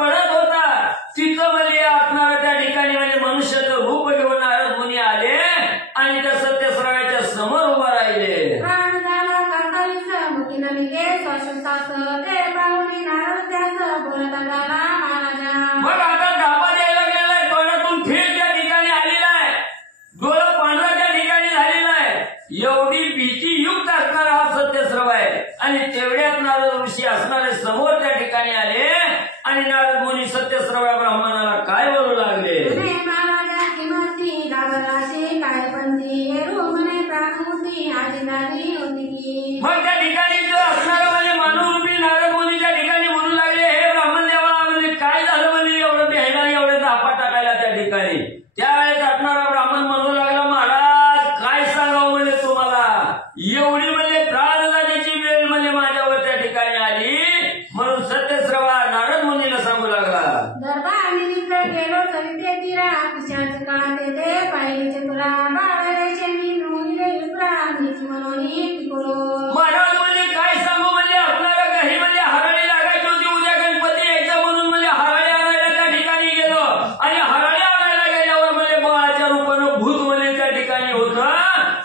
पडत होता. तिथं म्हणजे असणारं त्या ठिकाणी म्हणजे मनुष्याचं रूप घेऊन नारद मुनी आले आणि त्या सत्यश्रवाच्या समोर उभा राहिले. प्राण झाला काकावीस मुकीनं निघे श्वासोच्छ्वास ते पाहुणे नारद त्यास बोलता झाला महाराजा. मग आता धापा द्यायला गेलेला आहे, तोंडातून फेक त्या ठिकाणी आलेला आहे, डोळं पांढरा त्या ठिकाणी झालेला आहे. एवढी भीतीयुक्त असणारा हा सत्यश्रव आहे. आणि तेवढ्यात नारद ऋषी असणारे समोर त्या ठिकाणी आले आणि नारद मुनी सत्यश्रव्या ब्राह्मणाला काय बोलू लागले, महाराजा किमती घाबराशी काळपंथी रूमने एवढी म्हणजे प्राण जाण्याची वेळ म्हणजे माझ्यावर त्या ठिकाणी आली म्हणून सत्यश्रवा नारद मुनीला सांगू लागला. दरबार निमित्त गेलो सरिते तीरा पिशाच काळात येते पाहिले चतुरा बाळाचे मी मुलीले विप्रा मीच मनोनी पिकोलो. महाराज म्हणजे काय सांगू म्हणजे आपल्याला काही म्हणजे हराळी लागायची होती उद्या गणपती यायचा म्हणून म्हणजे हराळी आणायला त्या ठिकाणी गेलो आणि हराळी आणायला गेल्यावर म्हणजे बाळाच्या रूपानं भूत म्हणजे त्या ठिकाणी होतं.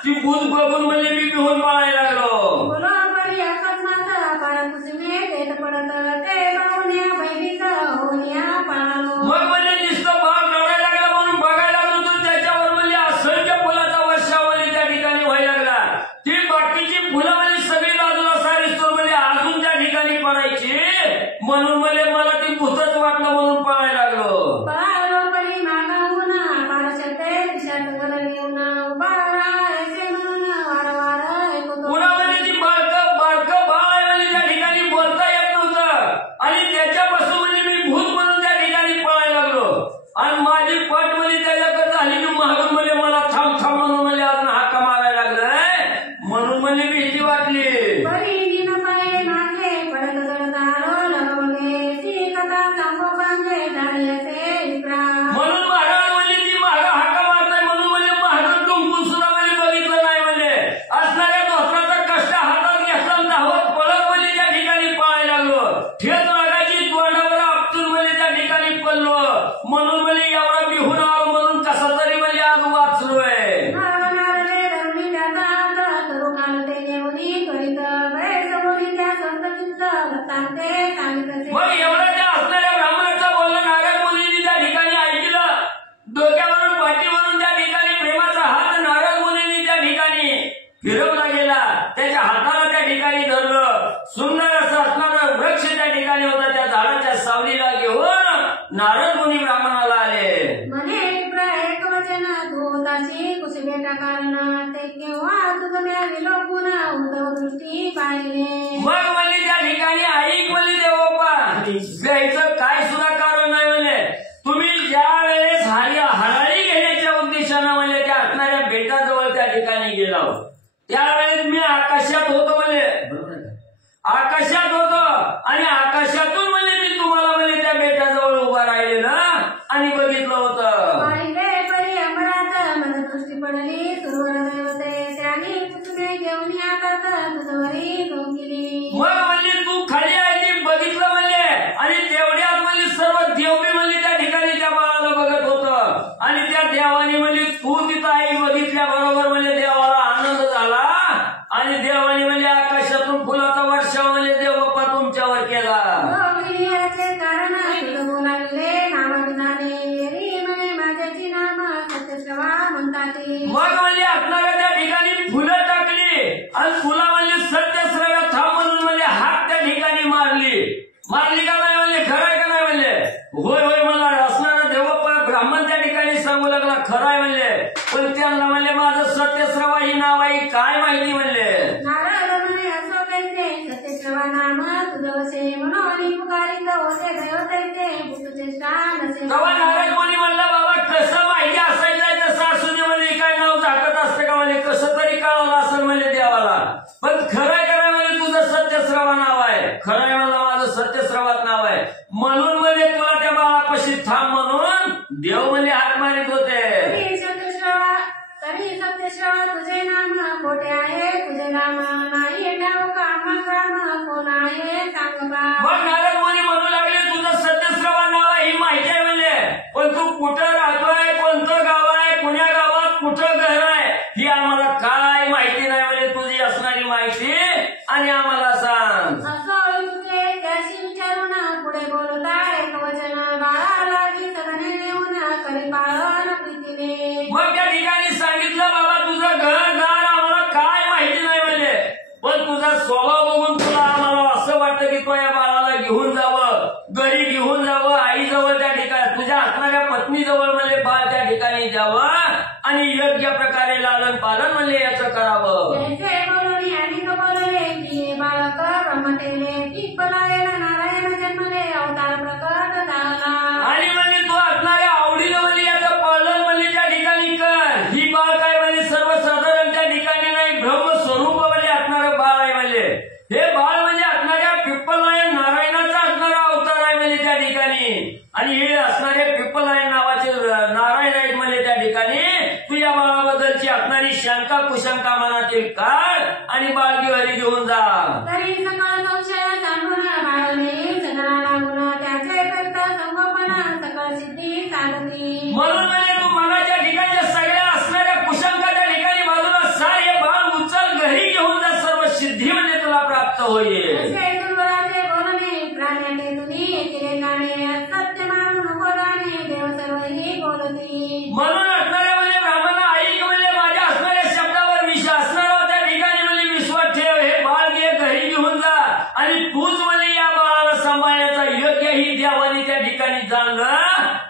ती भूत बघून म्हणजे मी पिहून पाळायला लागलो. बोलो परी अकस्मात पाळा कुसुमे तेत पडत ते पाहुण्या बहिणीचा होण्या पाळालो. मग म्हणजे नुसतं बाळ रडायला लागला म्हणून बघायला लागलो तर त्याच्यावर म्हणजे असंख्य फुलाचा वर्षाव म्हणजे त्या ठिकाणी व्हायला लागला. ती बाकीची फुलं म्हणजे सगळी बाजूला सारीस्तोर म्हणजे अजून त्या ठिकाणी पडायची म्हणून म्हणजे मला ती भूतच वाटलं म्हणून पळायला लागलो. पळालो परी मागाहून पारशते दिशात गल घेऊन उभा राहायचे म्हणून वारंवार ऐकतो. पुन्हा म्हणजे ती बाळकं बाळ आहे म्हणजे त्या ठिकाणी बोलता येत नव्हतं आणि त्याच्यापासून म्हणजे मी भूत म्हणून त्या ठिकाणी पळायला लागलो आणि माझी पाठ म्हणजे त्याच्याकडे झाली की मागून म्हणजे मला थांब थांब म्हणून म्हणजे अजून हाका मारायला लागलाय म्हणून म्हणजे भीती वाटली. परी नीन पाये मागे पडत जडत आलो लगवले ती कथा सांगो बांगे झाली असे विप्रा. म्हणून महाराज म्हणजे ती मागं हाका मारताय म्हणून म्हणजे महाराज डुंकून सुद्धा म्हणजे बघितलं नाही म्हणजे असणाऱ्या धोत्राचा कष्ट हातात घेतला आणि धावत पळत म्हणजे त्या ठिकाणी पळायला लागलो. ठेच लागायची तोंडावर आपटून म्हणजे त्या ठिकाणी पडलो म्हणून म्हणजे एवढा बिहून आलो म्हणून कसा तरी म्हणजे आज वाचलोय. नारदे धरुणी त्याचा हात करू कालते घेऊनी त्वरित गैरसमोरी त्या संततीचं वृत्तांते सांगितले. मग एवढं त्या असणाऱ्या ब्राह्मणाचं बोलणं नारद मुनींनी त्या ठिकाणी ऐकलं. डोक्यावरून पाठीवरून त्या ठिकाणी प्रेमाचा हात नारद मुनींनी त्या ठिकाणी फिरवला गेला. त्याच्या हाताला त्या ठिकाणी धरलं. सुंदर असं असणारं वृक्ष त्या ठिकाणी होता. त्या झाडाच्या सावलीला घेऊन नारद मुनी ब्राह्मणाला आले. म्हणे विप्रा एक वचन तू होताशी कुसबेटा कारण ते केव्हा तुझ्या विलोपून उद्धव दृष्टी पाहिले. मग म्हणजे त्या ठिकाणी ऐक म्हणजे देवोपा द्यायचं काय सुद्धा कारण नाही म्हणजे तुम्ही ज्या वेळेस हराळी घेण्याच्या उद्देशानं म्हणजे त्या असणाऱ्या बेटाजवळ त्या ठिकाणी गेला त्यावेळेस मी आकाशात होतो म्हणजे बरोबर आहे आकाशात होतो आणि आकाशातून म्हणजे मी तुम्हाला म्हणजे त्या बेटाजवळ उभा राहिलेलं आणि बघितलं होतं. पाहिले परी अंबरात मन दृष्टी पडली सुरवर देवते त्याने कुसुमे घेऊन हातात तुझवरी डोंगिली. मग म्हणजे तू खाली आहे ती बघितलं म्हणजे आणि तेवढ्यात म्हणजे सर्व देवबी म्हणजे त्या ठिकाणी त्या बाळाला बघत होतं आणि त्या देवाने म्हणजे तू तिथं आई बघितल्या बरोबर म्हणजे देवाला आनंद झाला आणि देवाने म्हणजे आकाशातून फुलाचा वर्षाव म्हणजे देवबाप्पा तुमच्यावर केला. याचे कारण तुझं बोलाविले नामाविनाने म्हणे माझ्याची नाम सत्यश्रवा म्हणतात. मग म्हणजे असणाऱ्या त्या ठिकाणी फुलं टाकली आणि फुला म्हणजे सत्यश्रव्या थांब म्हणून म्हणजे हात त्या ठिकाणी मारली का नाही म्हणजे खरंय का नाही म्हणजे होय होय मला असणारा देवबाप्पा ब्राह्मण त्या ठिकाणी सांगू लागला खराय म्हणजे पण त्यांना म्हणजे माझं सत्यश्रवा ही नाव आहे काय माहिती म्हणले. नारद म्हणे असो कैसे सत्यश्रवा नाम तुझं वसे म्हणून पुकारित होते देवते भूतचेष्टा नसे. तेव्हा नारद मुनी म्हणला बाबा कसं माहिती असायचं तसं असू दे म्हणजे काय नाव झाकत असतं का म्हणजे कसं तरी कळालं असेल म्हणजे देवाला पण खरंय खरंय म्हणजे तुझं सत्यश्रवा नाव आहे खरंय मला माझं सत्यश्रवात नाव आहे म्हणून म्हणजे तुला त्या बाळापाशी थांब म्हणून देव म्हणजे हात मारित होते. तरी सत्यश्रवा तुझे नाम खोटे आहे तुझे नाम नाही ठाऊ काम कोण आहे सांग बा. मग नारद मुनी म्हणू लागले तुझं सत्यश्रवा नाव आहे ही माहिती आहे म्हणजे पण तू कुठं राहतोय कोणतं गाव आहे कुण्या गावात कुठं घर आहे ही आम्हाला काय माहिती नाही म्हणजे तुझी असणारी माहिती आणि आम्हाला सांग. असं तुझे त्याशी विचारून पुढे बोलता एक वचन बाळाला गीत गणे नेऊन करी पाळण प्रीतीने. मग त्या ठिकाणी सांगितलं बाबा तुझं घरदार आम्हाला काय माहिती नाही म्हणजे पण तुझा स्वभाव बघून तुला आम्हाला असं वाटतं की तो या बाळाला घेऊन जावं घरी घेऊन जावं आईजवळ त्या ठिकाणी तुझ्या असणाऱ्या पत्नीजवळ म्हणजे बाळ त्या ठिकाणी जावं आणि योग्य प्रकारे लालन पालन म्हणजे याचं करावं. बोलून आणि बोलले की बाळ कुशंका मनातील काढ आणि बाळगी हरी घेऊन जा. तरी सकळ संशय सांडून बाळवले सदरा लागून त्याचे करिता संगोपन सकळ सिद्धी साधती. म्हणून म्हणजे तू मनाच्या ठिकाणच्या सगळ्या असणाऱ्या कुशंकाच्या ठिकाणी बाजूला सार हे बाळ उचल घरी घेऊन जा. सर्व सिद्धी म्हणजे तुला प्राप्त होईल. असे दुर्बळाचे बोलणे प्राण्याचे तुम्ही केले जाणे सत्य मानून बोलाने देव सर्वही बोलती. म्हणून असणाऱ्या म्हणजे ब्राह्मणा ऐक म्हणजे माझ्या असणाऱ्या शब्दावर असणारा त्या ठिकाणी म्हणजे विश्वास ठेव. हे बाळ घे घरी घेऊन जा आणि तूच म्हणजे या बाळाला सांभाळण्याचा योग्य ही देवाने त्या ठिकाणी जाणलं.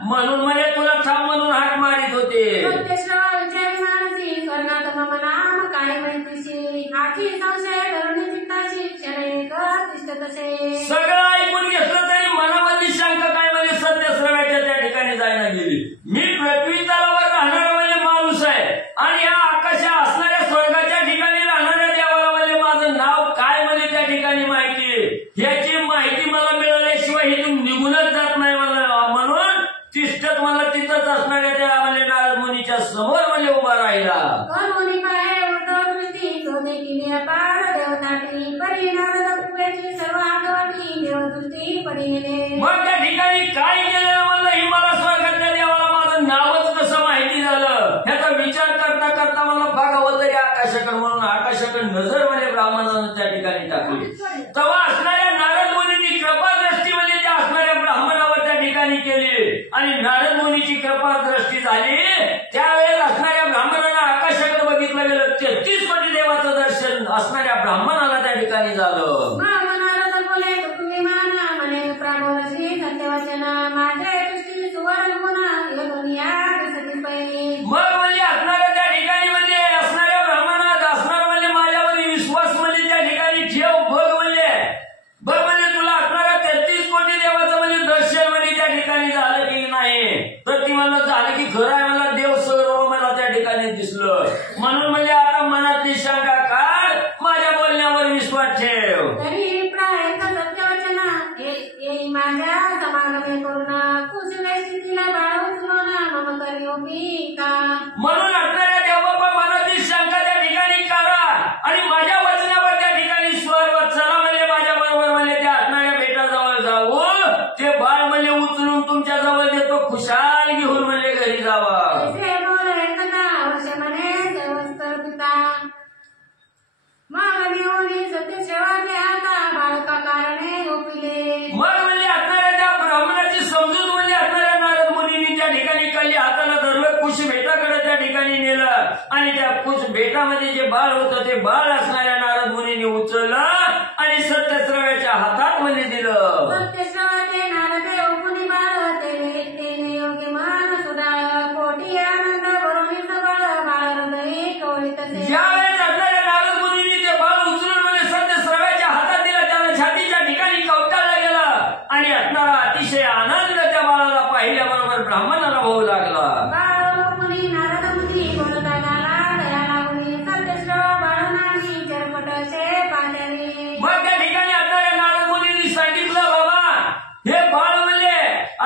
म्हणून म्हणजे तुला थांब म्हणून हाक मारित होते. सत्यश्रवा विचारी मानसी स्वर्गात मम नाम काय मैत्रीशी आखी संशय धरून चित्ताशी क्षण एक तिष्ठ तसे. सगळं ऐकून घेतलं तरी मनामधली शंका काय म्हणजे सत्यश्रव्याच्या त्या ठिकाणी जायला गेली. मी पृथ्वी तलावर राहणारा म्हणजे माणूस आहे आणि या आकाशा असणाऱ्या स्वर्गाच्या ठिकाणी राहणाऱ्या देवाला म्हणजे माझं नाव काय म्हणजे त्या ठिकाणी माहिती. ह्याची माहिती मला मिळाल्याशिवाय इथून निघूनच जात नाही. मला म्हणून तिष्ठत मला तिथंच असणाऱ्या त्या म्हणजे नारद मुनीच्या समोर म्हणजे उभा राहिला. करुणी पाहे उद्धव दृष्टी शोधे केली अपार देवताटी परी नारद पुरेची सर्व आठवणी देवदृष्टी परी गेले. मग त्या ठिकाणी काय केलं म्हणलं ही मला स्वर्गातल्या देवाला माझं नावच कसं माहिती झालं. ह्याचा विचार करता करता मला बघावं तरी आकाशाकडे म्हणून आकाशाकडे नजर म्हणजे ब्राह्मणानं त्या ठिकाणी टाकली. तेव्हा असणाऱ्या नारद मुनींनी कृपा दृष्टी म्हणजे त्या असणाऱ्या ब्राह्मणावर त्या ठिकाणी केली आणि नारद मुनीची कृपा दृष्टी झाली. त्यावेळेस असणाऱ्या ब्राह्मणाला आकाशाकडे बघितलं गेलं. 33 कोटी देवाचं दर्शन असणाऱ्या ब्राह्मणाला त्या ठिकाणी झालं. नारद बोले तुम्ही माना म्हणे प्राणोरशी सत्यवचन माझ्या दृष्टी सुवर्ण गुण हे दुनिया दिसती पै. मग म्हणजे असणाऱ्या त्या ठिकाणी म्हणजे असणाऱ्या ब्राह्मणात असणार म्हणजे माझ्यावर विश्वास म्हणजे त्या ठिकाणी ठेव. बघ म्हणजे तुला असणाऱ्या 33 कोटी देवाचं म्हणजे दर्शन म्हणजे त्या ठिकाणी झालं की नाही. तर ती मला झालं की खरं आहे. मला देव सर्व मला त्या ठिकाणी दिसलं. म्हणून म्हणजे आता मनातली शंका काढ माझ्या बोलण्यावर विश्वास ठेव. तरी प्राय सत्यवचन येई माझ्या समागमे करुणा कुशल स्थितीला बाळ उचलून मम करी का. म्हणून असणाऱ्या देवाबाबा मनातली शंका त्या ठिकाणी काढा आणि माझ्या वचनावर त्या ठिकाणी स्वर चला म्हणजे माझ्या बरोबर म्हणजे त्या असणाऱ्या बेटाजवळ जाऊ. ते बाळ म्हणजे उचलून तुमच्या जवळ देतो. खुशाल घेऊन म्हणजे घरी जावा. मग म्हणजे असणाऱ्या त्या ब्राह्मणाची समजूत म्हणजे असणाऱ्या नारद मुनींनी त्या ठिकाणी कल्ली हाताला धरलं. कुश बेटाकडे त्या ठिकाणी नेलं आणि त्या कुश बेटामध्ये जे बाळ होतं ते बाळ असणाऱ्या नारद मुनींनी उचललं आणि सत्यश्रव्याच्या हातात म्हणजे दिलं. सत्यश्रवाचे नारदे उपनी बाळ तेने योगी मान सुधाळ कोटी आनंद भरून सबळ बाळ हृदयी टोळीतसे. ज्यावेळेस असणाऱ्या नारद मुनींनी ते बाळ उचलून म्हणजे सत्यश्रव्याच्या हातात दिलं. त्याला छातीच्या ठिकाणी कवटाळला गेला आणि असणारा अतिशय आनंद त्या बाळाला पाहिल्याबरोबर ब्राह्मणाला होऊ लागला. बाळ मुनी नारद मुनी बोलता झाला दया लागुनी सत्यश्रवा बाळनानी चरपटसे पांढरी. मग त्या ठिकाणी असणाऱ्या नारद मुनींनी सांगितलं बाबा हे बाळ म्हणजे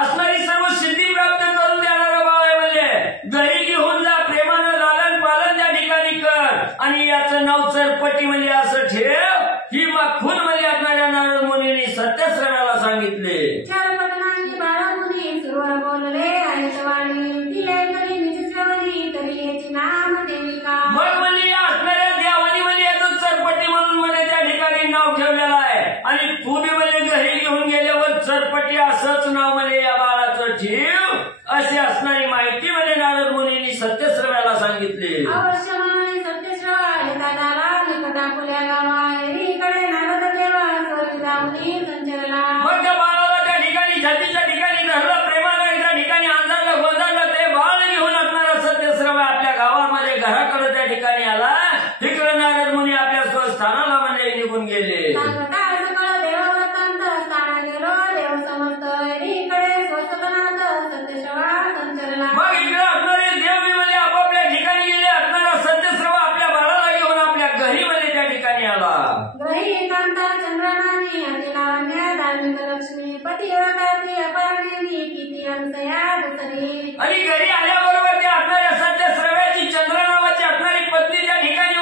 असणारी सर्व सिद्धी प्राप्त करून देणारं बाळ आहे. म्हणजे घरी घेऊन जा. प्रेमानं लालन पालन त्या ठिकाणी कर आणि याचं नाव चरपटी म्हणजे असं ठेव. ही खून म्हणजे असणाऱ्या नारद मुनींनी सत्यश्रव्याला सांगितले. चरपटनानी बाळ मुनी सुरवर बोलले आयतवाणी दिले तरी निजश्रवणी तरी याची नाम देविका. मग म्हणजे या असणाऱ्या देवानी म्हणजे याचं चरपटी म्हणून म्हणजे त्या ठिकाणी नाव ठेवलेलं आहे आणि तुम्ही म्हणजे घरी घेऊन गेल्यावर चरपटी असंच नाव म्हणजे या बाळाचं ठेव अशी असणारी माहिती म्हणजे नारद मुनींनी सत्यश्रव्याला सांगितली. अवश्य मनाने सत्यश्रवा येतात आला निकटा फुल्या गावा एकीकडे नारद देवा चोरी जाऊनी संचरला. मग त्या बाळाला त्या ठिकाणी छातीच्या ठिकाणी धरलं. प्रेमानं त्या ठिकाणी अंधारलं गोंधारलं. ते बाळ घेऊन असणारा सत्यश्रवा आपल्या गावामध्ये घराकडे त्या ठिकाणी आला. तिकडे नारद मुनी आपल्या स्वस्थानाला म्हणजे निघून गेले. सांगता सकळ देवव्रतांत स्थाना गेलो देव समर्थ एकीकडे स्वसनात सत्यश्रवा संचरला. मग इकडे असणारे देव म्हणजे आपापल्या ठिकाणी गेले. असणारा सत्यश्रवा आपल्या बाळाला घेऊन आपल्या घरी म्हणजे त्या ठिकाणी आला. ग्रही एकांता चंद्रनानी अतिलावण्य धार्मिक लक्ष्मी पतिव्रताची अपारणेनी किती अंतया दुसरी. आणि घरी आल्याबरोबर त्या असणाऱ्या सत्यश्रव्याची चंद्र नावाची असणारी पत्नी त्या ठिकाणी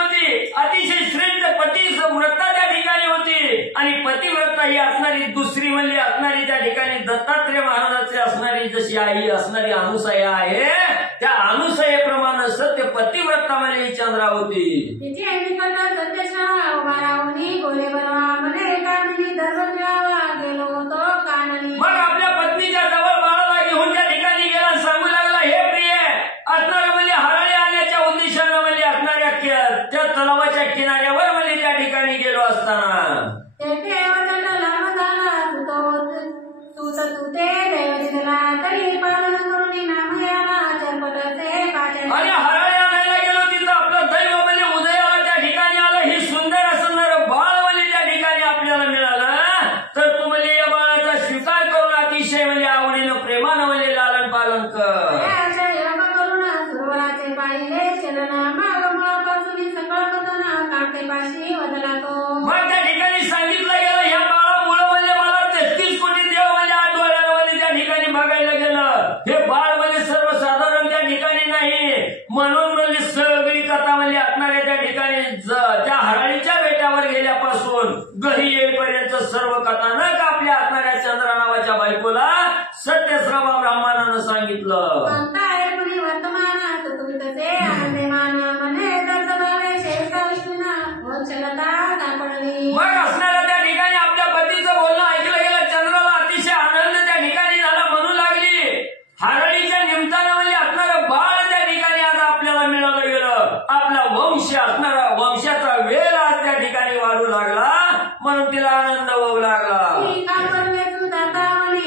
म्हणली असणारी त्या ठिकाणी दत्तात्रेय महाराजांची असणारी जशी आई असणारी अनुसया आहे, त्या अनुसयेप्रमाणे सत्य पतिव्रता म्हणली चंद्रावती. तिची ऐनिकट सत्यशाळा उभा राहुनी गोरे बरवा म्हणे कामिनी दरबद्रावा गेलो होतो काननी. मग आपल्या पत्नीच्या जवळ बाळाला घेऊन त्या ठिकाणी गेला, सांगू लागला हे प्रिय असणारे म्हणजे हरळे आणण्याच्या उद्देशानं म्हणजे असणाऱ्या त्या तलावाच्या किनाऱ्यावर म्हणजे त्या ठिकाणी गेलो असताना तेथे वचन लांब झाला तू ते दैव दिला तरी पालन करून नाम याला चरपटते पाचे. आणि हरळे आणायला गेलो, तिथं आपलं दैव म्हणजे उदयाला त्या ठिकाणी आलं. ही सुंदर असणारं बाळ म्हणजे त्या ठिकाणी आपल्याला मिळालं. तर तू म्हणजे या बाळाचा स्वीकार करून अतिशय म्हणजे आवडीनं प्रेमानं म्हणजे लालन पालन कर. सुरवराचे पाहिले चलन माग मुळापासून सकळ कथना काढते पाशी वदला तो. मग त्या ठिकाणी सांगितलं गेलं ह्या बाळामुळं म्हणजे मला 33 कोटी देव म्हणजे 8 डोळ्यांमध्ये त्या ठिकाणी बघायला गेलं. हे बाळ म्हणजे सर्वसाधारण त्या ठिकाणी नाही, म्हणून म्हणजे सगळी कथा म्हणजे असणाऱ्या त्या ठिकाणी त्या हराळीच्या बेटावर गेल्यापासून घरी येईपर्यंत सर्व कथानक आपल्या असणाऱ्या चंद्रा नावाच्या बायकोला सत्यश्रवा ब्राह्मणानं सांगितलं. वर्तमानात तुम्ही तसे आनंदे मान म्हणे दर्शवावे शेषा विष्णूना वत्सलता सापडली. मग असणाऱ्या त्या ठिकाणी आपल्या पतीचं बोलणं ऐकलं गेलं. चंद्राला अतिशय आनंद त्या ठिकाणी झाला, म्हणू लागली हरळीच्या निमित्तानं म्हणजे असणारं बाळ त्या ठिकाणी आता आपल्याला मिळालं गेलं. आपला वंश असणारा वंशाचा वेळ आज त्या ठिकाणी वाढू लागला, म्हणून तिला आनंद होऊ लागला.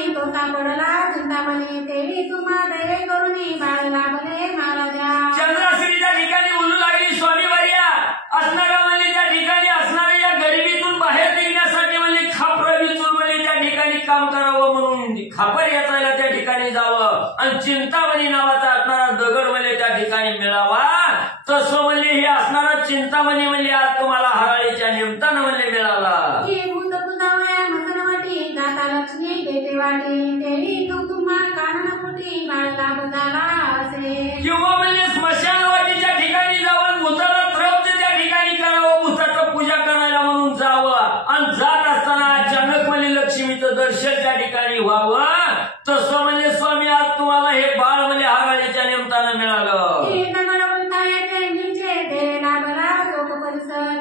तो सापडला चिंतामणी तेही तुम्हा दये करुणी बाळ लाभले महाराजा. चंद्राश्री त्या ठिकाणी बोलू लागली स्वामी वर्या असणारा म्हणजे त्या ठिकाणी असणाऱ्या या गरिबीतून बाहेर निघण्यासाठी म्हणजे खापर विचून म्हणजे त्या ठिकाणी काम करावं म्हणून खापर याचायला त्या ठिकाणी जावं आणि चिंतामणी नावाचा असणारा दगड म्हणजे त्या ठिकाणी मिळावा. तसं म्हणजे हे असणारा चिंतामणी म्हणजे आज तुम्हाला हराळीच्या निमित्तानं म्हणजे मिळाला. दाता लक्ष्मी देते वाटी तेही तू तुम्हा कानन फुटी बाळला बघाला असे. किंवा म्हणजे स्मशानवाटीच्या ठिकाणी जावं, भूताला त्रप्त त्या ठिकाणी करावं, भूताचं पूजा करायला म्हणून जावं आणि जात असताना अचानक म्हणजे लक्ष्मीचं दर्शन त्या ठिकाणी व्हावं. तसं म्हणजे स्वामी आज तुम्हाला हे बाळ म्हणजे हराळीच्या निमित्तानं मिळालं.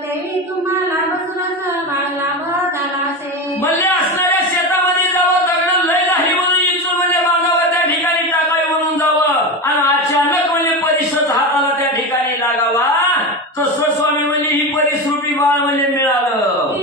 तेही तुम्हाला बसूनच बाळ लाभ झाला असे. म्हणजे असणाऱ्या शेतामध्ये जावं, दगड लय झाली म्हणून इचून म्हणजे बांधावं त्या ठिकाणी टाकावी म्हणून जावं आणि अचानक म्हणजे परिसर हाताला त्या ठिकाणी लागावा. तसं स्वामी म्हणजे ही परिसरूपी बाळ म्हणजे मिळालं.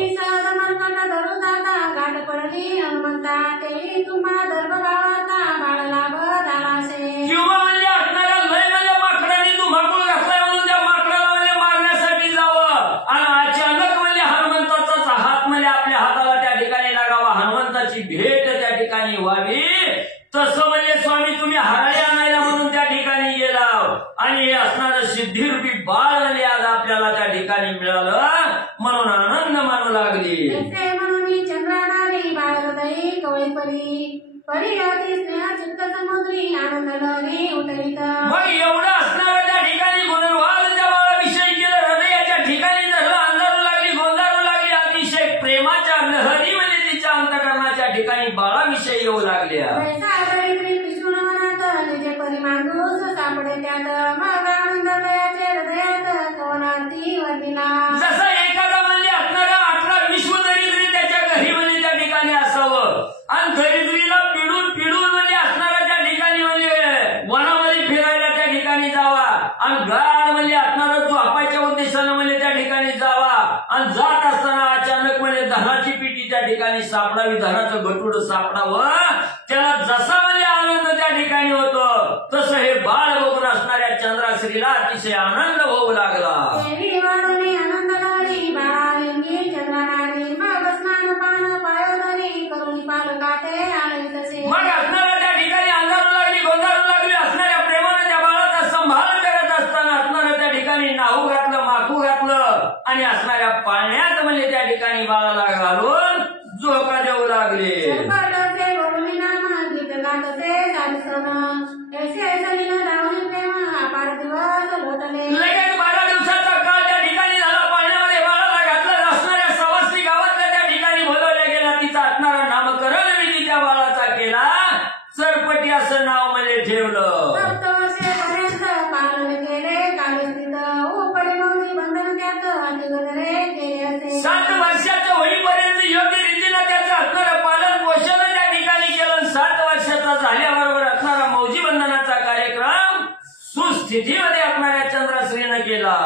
धरून दादा गाठ पडली हनुमंता तेही तुम्हा दर्भगावाचा बाळ लाभ झाला असे. किंवा म्हणजे असणाऱ्या लय म्हणजे माकडाने धुमाकूळ घातलाय म्हणून त्या माकडाला म्हणजे मारण्यासाठी जावं आणि अचानक म्हणजे हनुमंताचाच हात म्हणजे आपल्या हाताला त्या ठिकाणी लागावा, हनुमंताची भेट त्या ठिकाणी व्हावी. तसं म्हणजे स्वामी तुम्ही हराळी आणायला म्हणून त्या ठिकाणी गेला आणि हे असणारं सिद्धिरूपी बाळ म्हणजे आज आपल्याला त्या ठिकाणी मिळालं, म्हणून आनंद मानू लागली. म्हणून चंद्रानारी बाळ हृदयी कवळी परी अति स्नेह चित्त समुद्री आनंद लहरी उतरित. मग एवढं असणारं त्या ठिकाणी गुणवाद त्या बाळाविषयी केलं, हृदयाच्या ठिकाणी धरलं, अंधारू लागली, गोंधारू लागली. अतिशय प्रेमाच्या लहरी म्हणजे तिच्या अंतकरणाच्या ठिकाणी बाळाविषयी येऊ लागल्या. परी माणूस सापडे त्यात मग आनंद दयाचे हृदयात कवनार्थी वदिला. जसं एखादा म्हणजे असणारा 18 विश्व दरिद्री त्याच्या घरी म्हणजे त्या ठिकाणी असावं आणि दरिद्रीला पिडून पिडून म्हणजे असणारा त्या ठिकाणी म्हणजे वनामध्ये फिरायला त्या ठिकाणी जावा आणि गाड म्हणजे असणारा झोपायच्या उद्देशानं म्हणजे त्या ठिकाणी जावा आणि जात असताना अचानक म्हणजे धनाची पेटी त्या ठिकाणी सापडावी, धनाचं गटूड सापडावं. त्याला जसा म्हणजे आनंद त्या ठिकाणी होतो तसं हे बाळ बघून असणाऱ्या चंद्राश्रीला अतिशय आनंद होऊ लागला. आनंद लाली बाळालिंगी चंद्रानारी मग स्नान पान पायोदरी करून पालकाटे आळी तसे. मग असणाऱ्या त्या ठिकाणी अंधारू लागली, गोंधारू लागली. असणाऱ्या प्रेमाने त्या बाळाचा संभाळ करत असताना असणाऱ्या त्या ठिकाणी नाहू घातलं, माखू घातलं आणि असणाऱ्या पाण्यात म्हणजे त्या ठिकाणी बाळाला घालून झोका देऊ लागले. लगेच 12 दिवसाचा काळ त्या ठिकाणी झाला. पाण्यामध्ये बाळाला घातलं, असणाऱ्या सवासनी गावातल्या त्या ठिकाणी बोलवल्या गेला. तिचा असणारा नामकरण वगैरे केले असे 7 वर्षाचं होईपर्यंत योग्य रीतीनं त्याचं असणारं पालन पोषण त्या ठिकाणी केलं. 7 वर्षाचा झाल्याबरोबर असणारा मौजी बंधनाचा कार्यक्रम सुस्थितीमध्ये असणाऱ्या चंद्रश्रीनं केला.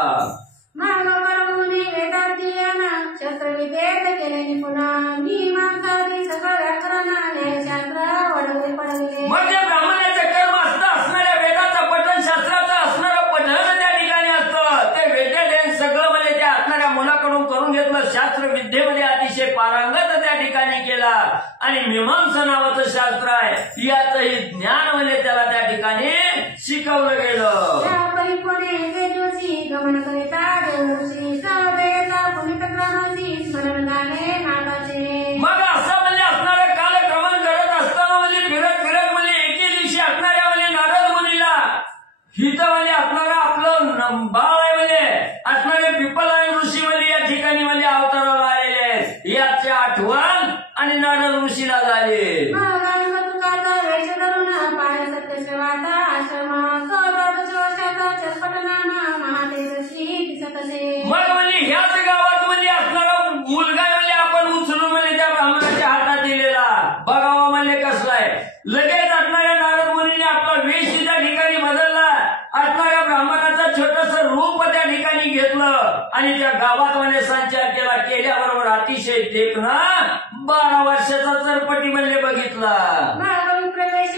मानवमुनी वेदाध्ययन शस्त्रविभेद केले निपुण मीमांसादी सगळं व्याकरण न्यायशास्त्र वडवले पडवले. मग जे ब्राह्मणाचं कर्म असतं असणाऱ्या वेदाचं पठण शास्त्राचं असणारं पठण त्या ठिकाणी असतं. ते वेदाध्ययन सगळं म्हणजे त्या असणाऱ्या मुलाकडून करून घेतलं. शास्त्र विद्येमध्ये अतिशय पारंगत त्या ठिकाणी केला. आणि मीमांसा नावाचं शास्त्र आहे याचंही ज्ञान म्हणजे त्याला त्या ठिकाणी शिकवलं गेलं. परिपुणे तेजोशी गमन करिता देवऋषी सवेता पुनित क्रमशी स्मरण झाले नाथाचे. मग असं म्हणजे असणारं कालक्रमण करत असताना म्हणजे फिरत फिरत म्हणजे एके दिवशी असणाऱ्या म्हणजे नारद मुनीला हिथं म्हणजे असणारं आपलं बाळ आहे म्हणजे असणारे पिपलायन ऋषी म्हणजे या ठिकाणी म्हणजे अवताराला आलेले आहेत. याची आठवण आणि नारद ऋषीला झाली. वेश धरून पाय सत्यसेवाचा आश्रम मग म्हणजे ह्याच गावात म्हणजे असणारा मुलगा म्हणजे आपण उचलून म्हणजे त्या ब्राह्मणाच्या हातात दिलेला बघावा म्हणजे कसला आहे. लगेच असणाऱ्या नारद मुनीने आपला वेश त्या ठिकाणी बदलला. असणाऱ्या ब्राह्मणाचं छोटस रूप त्या ठिकाणी घेतलं आणि त्या गावात म्हणजे संचार केला. केल्याबरोबर अतिशय देखना 12 वर्षाचा चरपटी म्हणजे बघितला. प्रवेश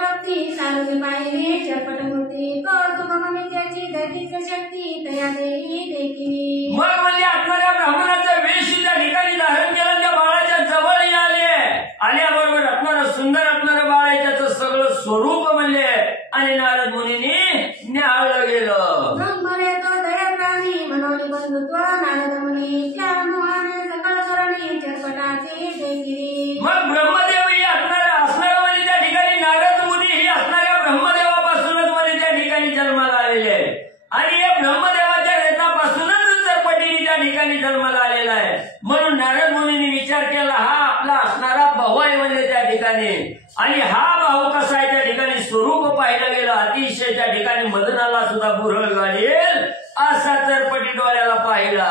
भक्ती सारुगी पाहिली चरपट मूर्ती त्याची दैविक शक्ती तया देवी देखील. मग म्हणजे असणाऱ्या ब्राह्मणाचा वेश त्या ठिकाणी धारण केलं. त्या बाळाच्या जवळ आल्याबरोबर असणारं सुंदर असणारं बाळ आहे त्याचं सगळं स्वरूप म्हणजे आणि नारद मुनीने न्याहाळलं गेलं. तो दया प्राणी मनोनी बंधुत्व नारद मुनी त्या मोहाने सकळ करणी चरपटाची देखील. मग ब्रह्मदेव ही असणारा म्हणजे त्या ठिकाणी नारद मुनी ही असणाऱ्या ब्रह्मदेवापासूनच म्हणजे त्या ठिकाणी जन्माला आलेले आहे. आणि या ब्रह्मदेवाच्या रेतापासूनच चरपटीने त्या ठिकाणी जन्माला आलेला आहे. म्हणून नारद मुनीने विचार केला हा आपला असणारा भाऊ आहे म्हणजे त्या ठिकाणी. आणि हा भाऊ कसा आहे त्या ठिकाणी स्वरूप पाहिलं गेलं. अतिशय त्या ठिकाणी मदनाला सुद्धा बुरळ घालेल असा चरपटी डोळ्याला पाहिला.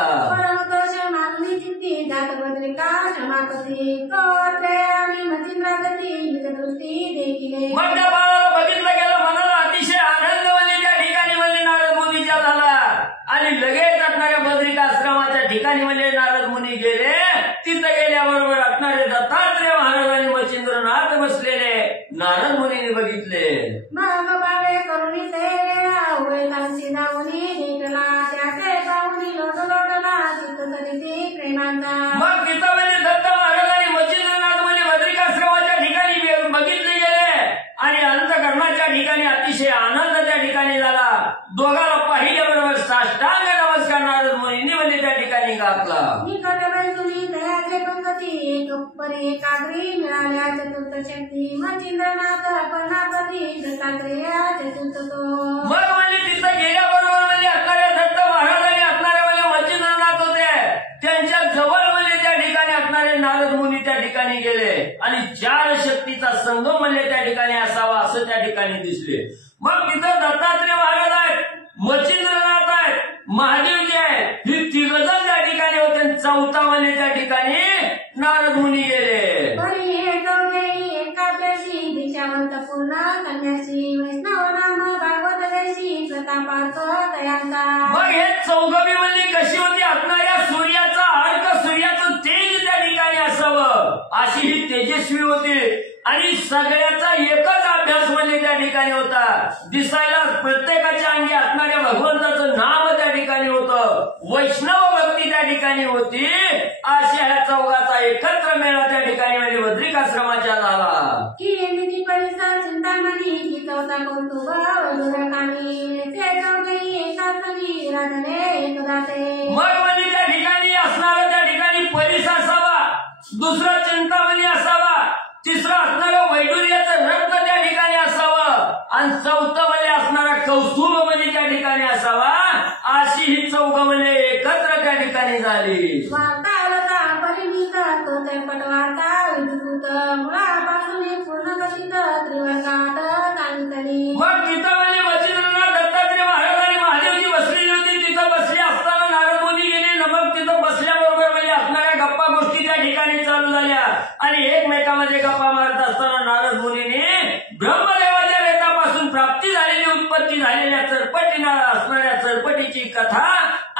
मागणी चित्ती जात बद्रिका क्षमापती कोत्रे आणि मचिंद्रागती दृष्टी देखील. मग त्या बाळाला बघितलं गेलं. मनाला अतिशय आनंद म्हणजे त्या ठिकाणी म्हणजे नारद मुनीचा झाला. आणि लगेच असणाऱ्या बद्रिकाश्रमाच्या ठिकाणी म्हणजे नारद मुनी गेले. तिथं गेल्याबरोबर असणारे दत्तात्रेय महाराज आणि मच्छिंद्रनाथ बसलेले नारद मुनीने बघितले. मग बाळे करुणी तेरा उभे कांशी जाऊनी देखला त्याचे पाहुणी लोटला चित्तसरिती प्रेमाचा. मग तिथं म्हणजे दत्त महाराज आणि मच्छिंद्रनाथ म्हणजे बद्रिकाश्रमाच्या ठिकाणी बघितले गेले. आणि अंतकरणाच्या ठिकाणी अतिशय आनंद त्या ठिकाणी झाला. दोघाला पाहिल्याबरोबर साष्टांग नमस्कार नारद मुनींनी म्हणजे त्या ठिकाणी घातला. निकटवैतुनी दयाचे पंगती एक परी एकाग्री मिळाल्या चतुर्थ शक्ती मच्छिंद्रनाथ प्रणापती दत्तात्रेय चतुर्थ तो. मग म्हणजे तिथं गेल्याबरोबर म्हणजे असणाऱ्या दत्त महाराज आणि असणारे म्हणजे मच्छिंद्रनाथ होते. त्यांच्या जवळ म्हणजे त्या ठिकाणी असणारे नारद मुनी त्या ठिकाणी गेले. आणि 4 शक्तीचा संगम म्हणजे त्या ठिकाणी असावा असं त्या ठिकाणी दिसले. मग तिथं दत्तात्रेय महाराज आहेत, मच्छिंद्रनाथ आहेत, महादेवजी आहेत. ही 3 जण त्या ठिकाणी होते. 4था म्हणजे त्या ठिकाणी नारद मुनी गेले. एकादशी दीक्षावंत पूर्ण संन्यासी वैष्णव नाम भागवत देशी प्रतापार्थ दयांचा. मग हे 4घी म्हणजे कशी होती असणाऱ्या सूर्याचा अर्क सूर्याचं तेज त्या ठिकाणी असावं अशी ही तेजस्वी होती. आणि सगळ्याचा एकच अभ्यास म्हणजे त्या ठिकाणी होता. दिसायला प्रत्येकाच्या अंगी असणाऱ्या भगवंताचं नाम त्या ठिकाणी होतं. वैष्णव भक्ती त्या ठिकाणी होती. अशा ह्या 4घाचा एकत्र मेळा त्या ठिकाणी म्हणजे बद्रिकाश्रमाच्या झाला. की निधी परिसर चिंतामणी की 4था कौतुक वधुरकानी ते 4घी एकासनी राधने एकदाते. मग म्हणजे त्या ठिकाणी असणारा त्या ठिकाणी परिसर असावा. दुसरा चिंतामणी असावा. तिसरा असणारा वैडूर्याचं रक्त त्या ठिकाणी असावं. आणि 4थं म्हणजे असणारा कौस्तुभ म्हणजे त्या ठिकाणी असावा. अशी ही 4घं म्हणजे एकत्र त्या ठिकाणी झाली. वार्ता आलता परिमित तो तेपट वार्ता विद्युत मुळापासून पूर्ण कथित त्रिवर्गात सांगितली. मग तिथं म्हणजे मच्छिंद्रनाथ दत्तात्रेय महाराज आणि महादेवजी बसलेली होती. तिथं बसली असताना नारद मुनी गेले. चरपटीना असणाऱ्या चरपटीची कथा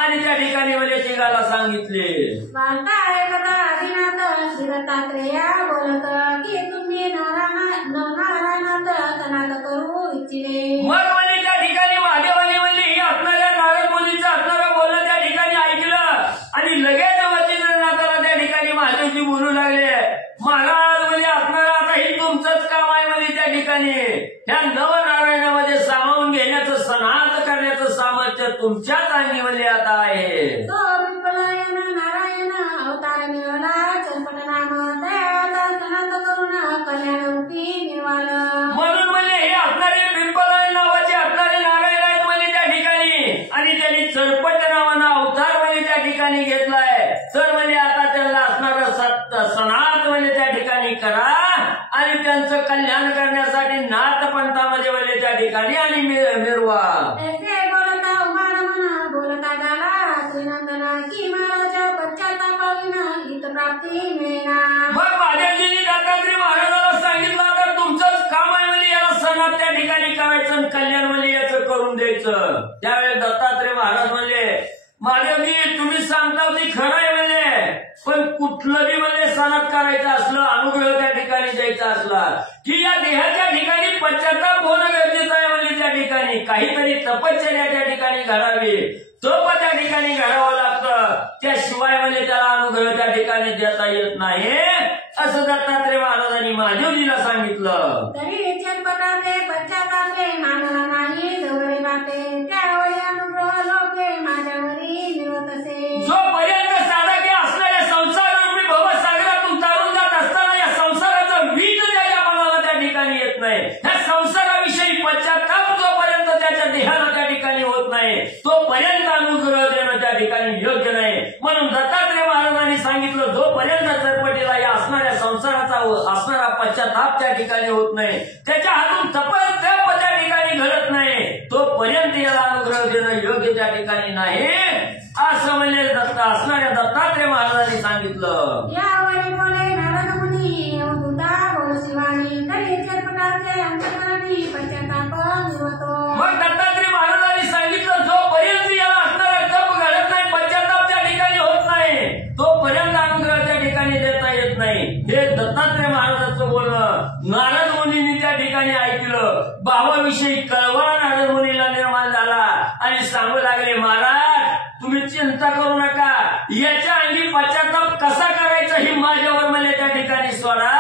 आणि त्या ठिकाणी म्हणजे चिंगाला सांगितले. वार्ताळे कथा आदिनाथ श्री दत्तात्रेया बोलत की तुम्ही नवनारायणात सनात करू इच्छिले. मग म्हणजे त्या ठिकाणी महादेवानी म्हणजे ही असणाऱ्या नारद मुनीचं असणारं बोलणं त्या ठिकाणी ऐकलं आणि लगेच वचिंद्रनाथाला त्या ठिकाणी महादेवजी बोलू लागले. महाराज म्हणजे असणारं आता ही तुमचंच काम आहे म्हणजे त्या ठिकाणी ह्या नवनारायणामध्ये सामावून घेण्याचं सनात करण्याचं सामर्थ्य तुमच्याच अंगी म्हणजे आता आहे. तो विप्पलायन नारायण अवतार मिळवला चरपट नाम दयाचा सनात करून कल्याण रूपी निर्वाण. म्हणून म्हणजे हे असणारे पिंपलायन नावाचे असणारे नारायण आहेत म्हणजे त्या ठिकाणी आणि त्यांनी चरपट नावानं अवतार म्हणजे त्या ठिकाणी घेतलाय. तर म्हणजे आता त्यांना असणारं सनात म्हणजे त्या ठिकाणी करा आणि त्यांचं कल्याण करण्यासाठी नाथपंथामध्ये म्हणजे त्या ठिकाणी आणि मिरवा. ऐसे बोलता उमानमन बोलता गाला श्रीनंदना की महाराज पश्चातापाविन हित प्राप्ती मिळेना. मग महादेवजींनी दत्तात्रय महाराजाला सांगितलं तर तुमचंच काम आहे म्हणजे याला सणात त्या ठिकाणी करायचं आणि कल्याण म्हणजे याचं करून द्यायचं. त्यावेळेस दत्तात्रय महाराज म्हणजे महादेवजी तुम्ही सांगता ती खरं आहे म्हणजे पण कुठलं बी म्हणजे सणात करायचं असलं अनुग्रह त्या ठिकाणी द्यायचा असला की या देहाच्या ठिकाणी पश्चाताप होणं गरजेचं आहे म्हणजे त्या ठिकाणी काहीतरी तपश्चर्या त्या ठिकाणी घडावी. तप त्या ठिकाणी घडावं लागतं त्याशिवाय म्हणजे त्याला अनुग्रह त्या ठिकाणी देता येत नाही असं दत्तात्रय महाराजांनी महादेवजीला सांगितलं. तरी चरपटाचे पश्चातापे मानला नाही जवळ वाटे त्यावेळी अनुग्रह लोके माझ्यावरी मिळवत असे. जोपर्यंत साधक असणाऱ्या संसार रूपी भवसागरातून तारून जात असताना या संसाराचं बीज त्याच्या मनाला त्या ठिकाणी येत नाही. या संसाराविषयी पश्चाताप जोपर्यंत त्याच्या देहाला त्या ठिकाणी होत नाही तोपर्यंत अनुग्रह देणं त्या ठिकाणी योग्य नाही. म्हणून दत्तात्रय महाराजांनी सांगितलं जोपर्यंत चरपटीला या असणाऱ्या संसाराचा असणारा पश्चाताप त्या ठिकाणी होत नाही त्याच्या हातून तप त्या ठिकाणी घडत नाही तोपर्यंत याला अनुग्रह देणं योग्य त्या ठिकाणी नाही असं म्हणजे असणाऱ्या दत्तात्रय महाराजांनी सांगितलं. यावेळी बोले नारद मुनी अवधूता बोल शिवानी तरी चरपटाचे अंतकरणी पश्चाताप मिळवतो. मग दत्तात्रय महाराजांनी सांगितलं जोपर्यंत याला असणारा तप घडत नाही पश्चाताप त्या ठिकाणी होत नाही तोपर्यंत अनुग्रह त्या ठिकाणी देता येत नाही. हे दत्तात्रय महाराजांचं बोलणं नारद मुनींनी त्या ठिकाणी ऐकलं. भावाविषयी कळवळा नारद मुनीला निर्माण झाला आणि सांगू लागले महाराज तुम्ही चिंता करू नका याच्या अंगी पश्चाताप कसा करायचा ही माझ्यावर म्हणजे त्या ठिकाणी सोडा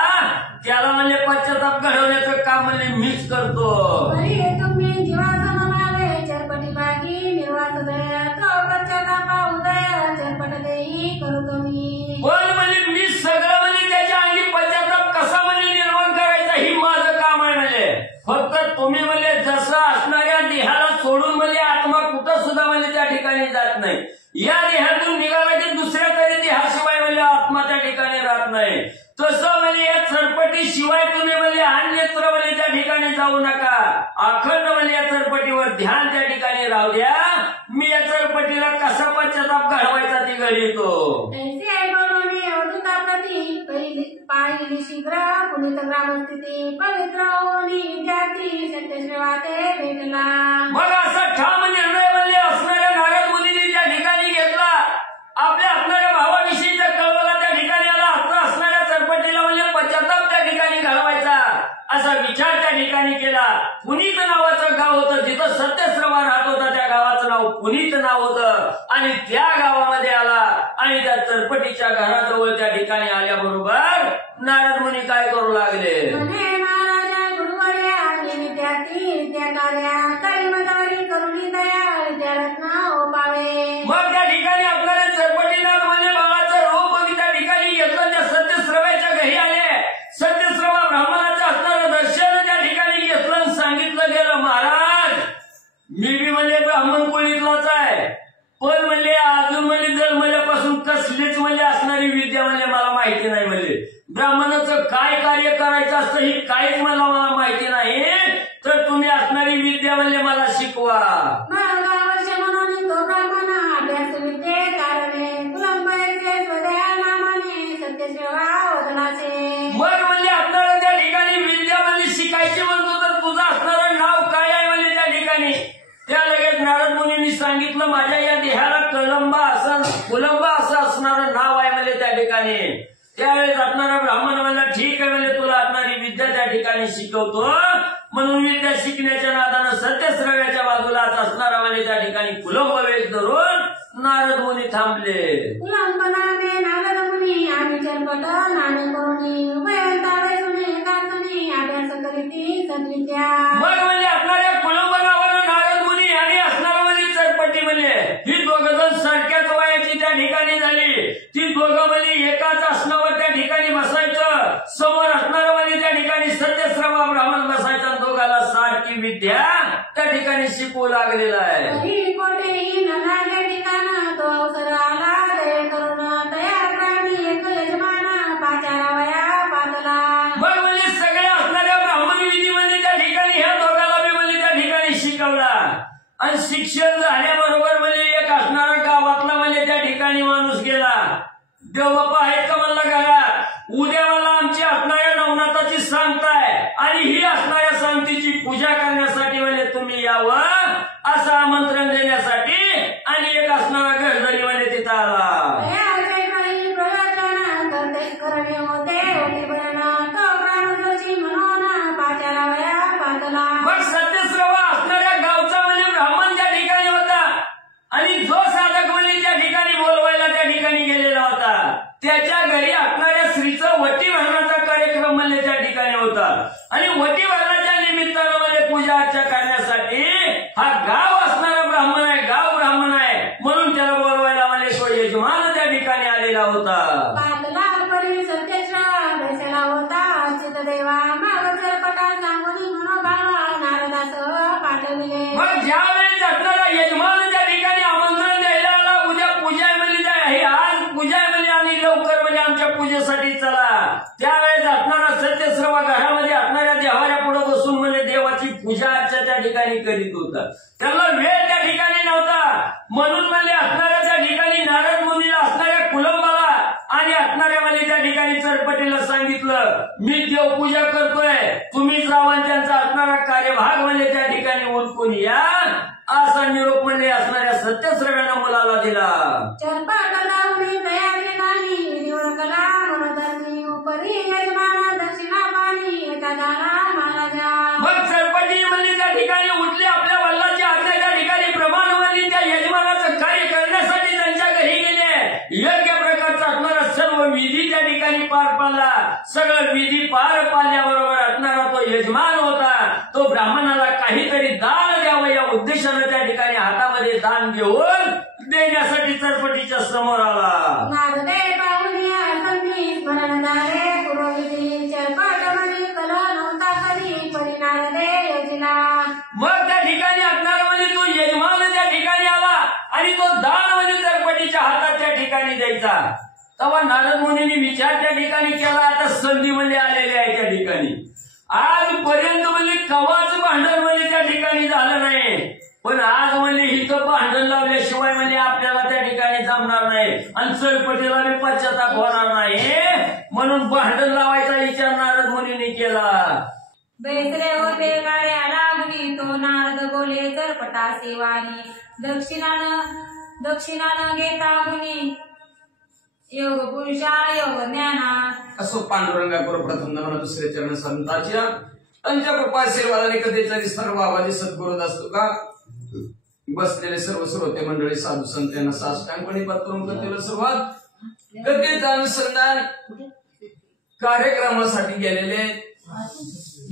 त्याला म्हणजे पश्चाताप घडवण्याचं काम म्हणजे मीच करतो. तरी तुम्ही जीवाचा म्हणाले चरपटी बागी निर्वात दया तो पश्चातापा उदय चरपट देई करतो मी. पण म्हणजे मी सगळं म्हणजे त्याच्या अंगी पश्चाताप कसा म्हणजे निर्माण करायचा ही माझं काम आहे म्हणजे फक्त तुम्ही म्हणजे जसं असणाऱ्या देहाला सोडून म्हणजे आत्मा कुठं सुद्धा म्हणजे त्या ठिकाणी जात नाही. या देहातून निघाला की दुसऱ्या तरी देहाशिवाय म्हणजे आत्मा त्या ठिकाणी राहत नाही. तसं म्हणजे या चरपटी शिवाय तुम्ही म्हणजे अन्यत्र म्हणजे त्या ठिकाणी जाऊ नका. अखंड म्हणजे या चरपटीवर ध्यान त्या ठिकाणी राहू द्या. मी या चरपटीला कसा पश्चाताप घडवायचा ती घडीतो. ऐसे ऐकवणे अवधूताप्रती पाहिली शीघ्र पुनित ग्रामस्थिती पवित्र होनी विद्यार्थी सत्यश्रेवाते भेटला. मग असा ठाम निर्णय म्हणजे असणाऱ्या नारद मुनींनी त्या ठिकाणी घेतला. आपल्या असणाऱ्या भावाविषयीच्या कळवला त्या ठिकाणी आला असणाऱ्या चरपटीला म्हणजे पश्चाताप त्या ठिकाणी घडवायचा असा विचार त्या ठिकाणी केला. पुनीत नावाचं गाव होतं जिथं सत्यश्रवा राहत होता त्या गावाचं नाव पुनीत नाव होतं आणि त्या गावामध्ये आला आणि त्या चरपटीच्या घराजवळ त्या ठिकाणी आल्याबरोबर नारद मुनी काय करू लागले. महाराजा गुरुवर्या विद्यार्थी विद्याकार्या करिमदारी करुणी दया विद्यारत्न ओपावे. मग त्या ठिकाणी आपल्याला चरपटीनाथ म्हणजे बाळाचं रूप त्या ठिकाणी घेतलं. त्या सत्यश्रव्याच्या घरी आले. सत्यश्रवा ब्राह्मणाचं असणारं दर्शन त्या ठिकाणी घेतलं आणि सांगितलं गेलं महाराज मी बी म्हणजे ब्राह्मण कुळीतलाच आहे पण म्हणजे अजून म्हणजे जन्मल्यापासून कसलीच म्हणजे असणारी विद्या म्हणजे मला माहिती नाही. म्हणजे ब्राह्मणाचं काय कार्य करायचं असतं ही काहीच मला माहिती नाही तर तुम्ही असणारी विद्या म्हणजे मला शिकवा. वर्ष म्हणून तो ब्राह्मण अभ्यास विद्ये कारणे कुलंबरेचे स्वदया नामाने सत्यसेवा वदनाचे. मग म्हणजे आपल्याला त्या ठिकाणी विद्या म्हणजे शिकायची म्हणतो तर तुझं असणारं नाव काय आहे म्हणजे त्या ठिकाणी त्याला सांगितलं माझ्या या देहाला कुलंबा असं असणारं नाव आहे म्हणजे त्या ठिकाणी. त्यावेळेस असणारा ब्राह्मण म्हणला ठीक आहे म्हणजे तुला असणारी विद्या त्या ठिकाणी शिकवतो. म्हणून विद्या शिकण्याच्या नादानं सत्यश्रव्याच्या बाजूलाच असणारा म्हणजे त्या ठिकाणी कुलंब वेश धरून नारद मुनी थांबले. कुलंब नामे नारद मुनी आम्ही चरपट नामे करुणी उभयंता वेशुनी कातुनी अभ्यास करीती सद्विद्या. मग म्हणजे असणाऱ्या कुलंब नावानं नारद मुनी आणि असणारा म्हणजे चरपटी म्हणजे ही दोघं जण सारख्याच वयाची त्या ठिकाणी झाली. ती दोघं म्हणजे एकाच असणावर त्या ठिकाणी बसायचं. समोर असणारं म्हणजे त्या ठिकाणी सत्यश्रवा ब्राह्मण बसायचा. दोघाला सारखी विद्या त्या ठिकाणी शिकवू लागलेला आहे. हरी कोठेही ननाच्या ठिकाण तो अवसर आला दय करून तयार प्राणी एक यजमान पाचारा वया पातला. मग म्हणजे सगळ्या असणाऱ्या ब्राह्मण विधी म्हणजे त्या ठिकाणी ह्या दोघाला बी म्हणजे त्या ठिकाणी शिकवला. आणि शिक्षण झाल्याबरोबर म्हणजे एक असणारा गावातला म्हणजे त्या ठिकाणी माणूस गेला. देवबापा आहेत का म्हणला घरात. उद्या मला आमची असणाऱ्या नवनाथाची सांगताय आणि ही असणाऱ्या सांगतीची पूजा करण्यासाठी म्हणजे तुम्ही यावं असं आमंत्रण देण्यासाठी. आणि एक असणारा गजदरी म्हणजे तिथं आला. करणे होते होती बरण तो प्राणोजी म्हणून पाचारा वया पातला. मग सत्यश्रवा असणाऱ्या गावचा म्हणजे ब्राह्मण त्या ठिकाणी होता. आणि जो साधक म्हणजे त्या ठिकाणी बोलवायला त्या ठिकाणी गेलेला होता त्याच्या घरी असणाऱ्या स्त्रीचं वटी भरण्याचा कार्यक्रम म्हणजे त्या ठिकाणी होता. आणि वटी भरण्याच्या निमित्तानं म्हणजे पूजा अर्चा करण्यासाठी हा गाव असणारा ब्राह्मण आहे, गाव ब्राह्मण आहे म्हणून त्याला बोलवायला म्हणजे तो यजमान त्या ठिकाणी आलेला होता. पातला परी सत्यश्रवा बैसला होता चित देवा माग चरपटा सांगून मनोभावा नारदास पाठविले. मग ज्यावेळेस असणारा यजमान त्या ठिकाणी आमंत्रण द्यायला आला. उद्या पूजा आहे म्हणजे आज पूजा आहे म्हणजे आणि लवकर म्हणजे आमच्या पूजेसाठी चला. त्यावेळेस असणारा सत्यश्रवा घरामध्ये असणाऱ्या देवाऱ्या पुढे बसून म्हणजे देवाची पूजा अर्चा त्या ठिकाणी करीत होता. त्याला वेळ त्या ठिकाणी नव्हता. म्हणून म्हणजे असणाऱ्या त्या ठिकाणी नारद मुनीला असणाऱ्या कुलंबाला आणि असणाऱ्या म्हणजे त्या ठिकाणी चरपटीला सांगितलं मी देवपूजा करतोय तुम्ही जावा त्यांचा असणारा कार्यभाग म्हणजे त्या ठिकाणी उरकून या असा निरोप म्हणजे असणाऱ्या सत्यश्रव्यानं मुलाला दिला. चरपट लावणी तयारी नाही निवडकला मनधरणी उपरी यजमान दक्षिणा पाणी एका दाना महाराजा. मग चरपटी म्हणजे त्या ठिकाणी उठले. आपल्या वल्लाची आज्ञा त्या ठिकाणी प्रमाण म्हणजे त्या यजमानाचं कार्य करण्यासाठी त्यांच्या घरी गेले. योग्य प्रकारचा असणारा सर्व विधी त्या ठिकाणी पार पाडला. सगळं विधी पार पाडल्याबरोबर असणारा तो यजमान होता तो ब्राह्मणाला काहीतरी दान द्यावं या उद्देशानं त्या ठिकाणी हातामध्ये दान घेऊन देण्यासाठी चरपटीच्या समोर आला. नारदे पाहुनिया संधी स्मरण झाले पुरोहिती चरपट मणी कल नव्हता कधी परी नारदे योजना. मग त्या ठिकाणी असणारा म्हणजे तो यजमान त्या ठिकाणी आला आणि तो दान म्हणजे चरपटीच्या हातात त्या ठिकाणी द्यायचा. तेव्हा नारद मुनींनी विचार त्या ठिकाणी केला. आता संधी म्हणजे आलेली आहे त्या ठिकाणी. आजपर्यंत म्हणजे कवाच भांडण म्हणजे त्या ठिकाणी झालं नाही. पण आज म्हणजे हिचं भांडण लावल्याशिवाय म्हणजे आपल्याला त्या ठिकाणी जमणार नाही आणि चरपटीला बी पश्चाताप होणार नाही. म्हणून भांडण लावायचा विचार नारद मुनींनी केला. बैसले होते कार्याला मुनी तो नारद बोले चरपटा सेवानी दक्षिणानं घेता मुनी योग पुरुषा योग ज्ञाना. असो पांडुरंगा करू प्रथम नमन दुसरे चरण संतांच्या त्यांच्या कृपा आशीर्वादाने कधीचा विस्तार बाबाजी सद्गुरुदास तुका बसलेले सर्व श्रोते मंडळी साधू संत यांना साष्टांगपणे पत्रून करतील सुरुवात. कधीचा अनुसंधान कार्यक्रमासाठी गेलेले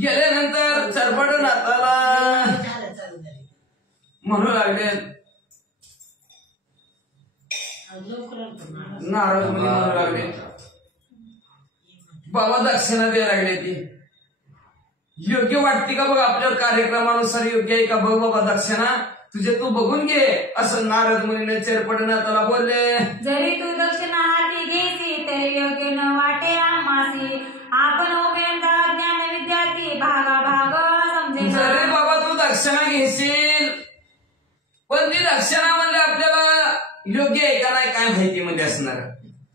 गेल्यानंतर चरपट नाताला म्हणू लागले नारद मुनी म्हणू लागले बाबा दक्षिणा द्यायला लागले. ती योग्य वाटते का बघ आपल्या कार्यक्रमानुसार योग्य आहे का बघ बाबा दक्षिणा तुझे तू बघून घे असं नारद मुनीने चरपट नाताला बोलले. जरी तू दक्षिणा हाती घेसी तरी योग्य न वाटे आमासी आपण उमेदा ज्ञान विद्यार्थी भागा भाग समजे. जरी बाबा तू दक्षिणा घेशील पण ती दक्षिणा म्हणजे आपल्याला योग्य आहे का नाही काय माहिती म्हणजे असणार.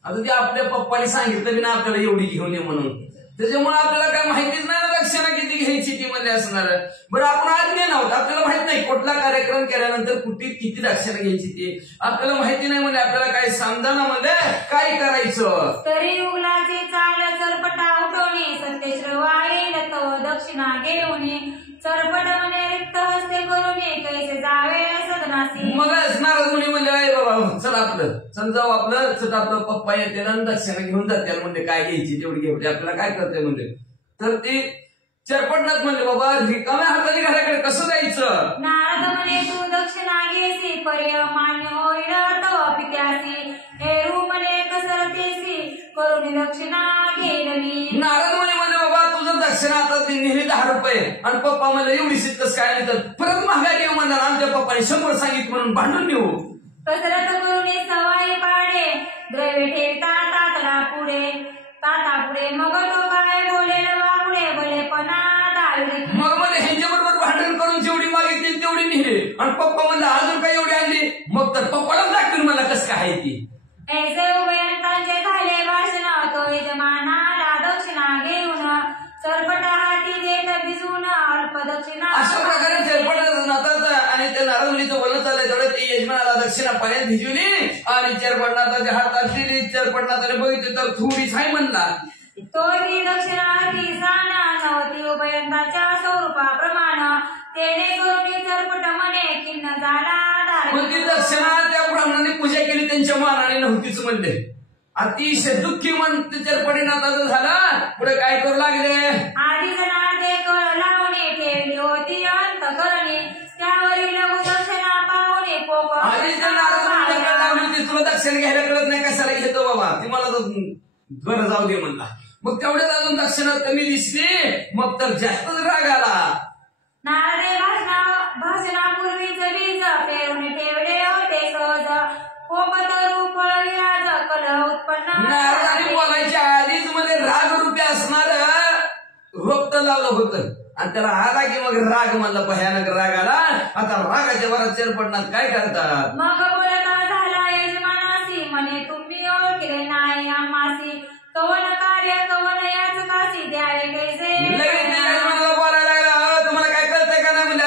आता ते आपल्या पप्पाने सांगितलं बी ना आपल्याला एवढी घेऊन ये म्हणून त्याच्यामुळे आपल्याला काय माहितीच नाही ना दक्षिणा किती घ्यायची ती म्हणले असणार. बरं आपण आज्ञा नव्हतं, आपल्याला माहित नाही कुठला कार्यक्रम केल्यानंतर कुठे किती दक्षिणा घ्यायची ती आपल्याला माहिती नाही. म्हणजे आपल्याला काय समजाना म्हणजे काय करायचं. तरी उगलाची चाल चरपटा उठवणे सत्यश्रवाईल तो दक्षिणा घेऊन चरपट म्हणे रिक्त हस्ते करून कैसे जावे सदनासी. मग नारद मुनी म्हणजे आहे बाबा चल आपलं चल जाऊ आपलं चल आपलं पप्पा येते ना दक्षिणा घेऊन जाते म्हणजे काय घ्यायची तेवढी घ्यायची आपल्याला काय करते म्हणजे. तर ती चरपटनाथ म्हणले बाबा रिकाम्या हाताने घराकडे कसं जायचं. नारद म्हणे तू दक्षिणा घेसी पर्य मान्य होईल तो पित्यासी हेरू म्हणे कसरतेसी करून दक्षिणा घेतली. नारद मुनी म्हणजे बाबा तुझं दक्षिणा आता नेहमी 10 रुपये आणि पप्पा म्हणजे एवढी शिकतच काय नाही तर परत महागाई घेऊ म्हणणार. आमच्या पप्पाने 100 सांगितलं म्हणून भांडून नेऊ. कसरत करून सवाई पाडे द्रव्य ठेवता तातडा पुढे ताता पुढे मग तो काय बोलेल वागुडे भलेपणा दाळी. मग म्हणजे ह्यांच्या बरोबर भांडण करून जेवढी मागितली तेवढी नेली आणि पप्पा म्हणलं अजून काय एवढी आणली. मग तर पप्पालाच लागतील मला कसं काय आहे ती. ऐसे उभयंतांचे झाले भाषण तो यजमानाला दक्षिणा घेऊन चरपट हाती देत भिजून अल्प दक्षिणा. अशा प्रकारे चरपटनाथाचं आणि त्या नारद मुनीचं बोलत चाललंय तेवढं ती यजमानाला दक्षिणा पाण्यात भिजवली आणि चरपटनाथाच्या हातात दिली. चरपटनाथाने बघितले तर थोडीच आहे म्हणला. तो ती दक्षिणा ती साना नवती उभयंताच्या स्वरूपाप्रमाण तेने करून चरपट म्हणे किन्न झाला पण ती दक्षिणा त्या ब्राह्मणाने पूजा केली त्यांच्या मानाने नव्हतीच म्हणले. अतिशय दुःखी मन चरपटनाथाचं झालं. पुढे काय करू लागले. आधी जनार्दे कळ लावणे ठेवली होती अंतकरणी त्यावरील दक्षिणा पाहुणे पोप. आधी लावली होती तुला दक्षिणा घ्यायला कळत नाही कशाला घेतो बाबा ती मला तर बरं जाऊ दे म्हणला. मग तेवढ्यात अजून दक्षिणा कमी दिसली मग तर जास्तच राग आला. नारदे भाषणापूर्वीच बीज पेरून ठेवले होते सहज कोपत रूप विराज कल उत्पन्न. नारदाने बोलायच्या आधीच मध्ये राग रूपी असणार रोपट लावलं होतं आणि त्याला आला की मग राग म्हणला भयानक राग आला. आता रागाच्या वरात चरपटनाथ काय करतात. मग बोलता झाला यजमानासी म्हणे तुम्ही ओळखले नाही आम्हासी कवन कार्य कवन याच काशी द्यावे कैसे. लगेच यजमानाला बोलायला लागला तुम्हाला काय कळतंय का नाही म्हणजे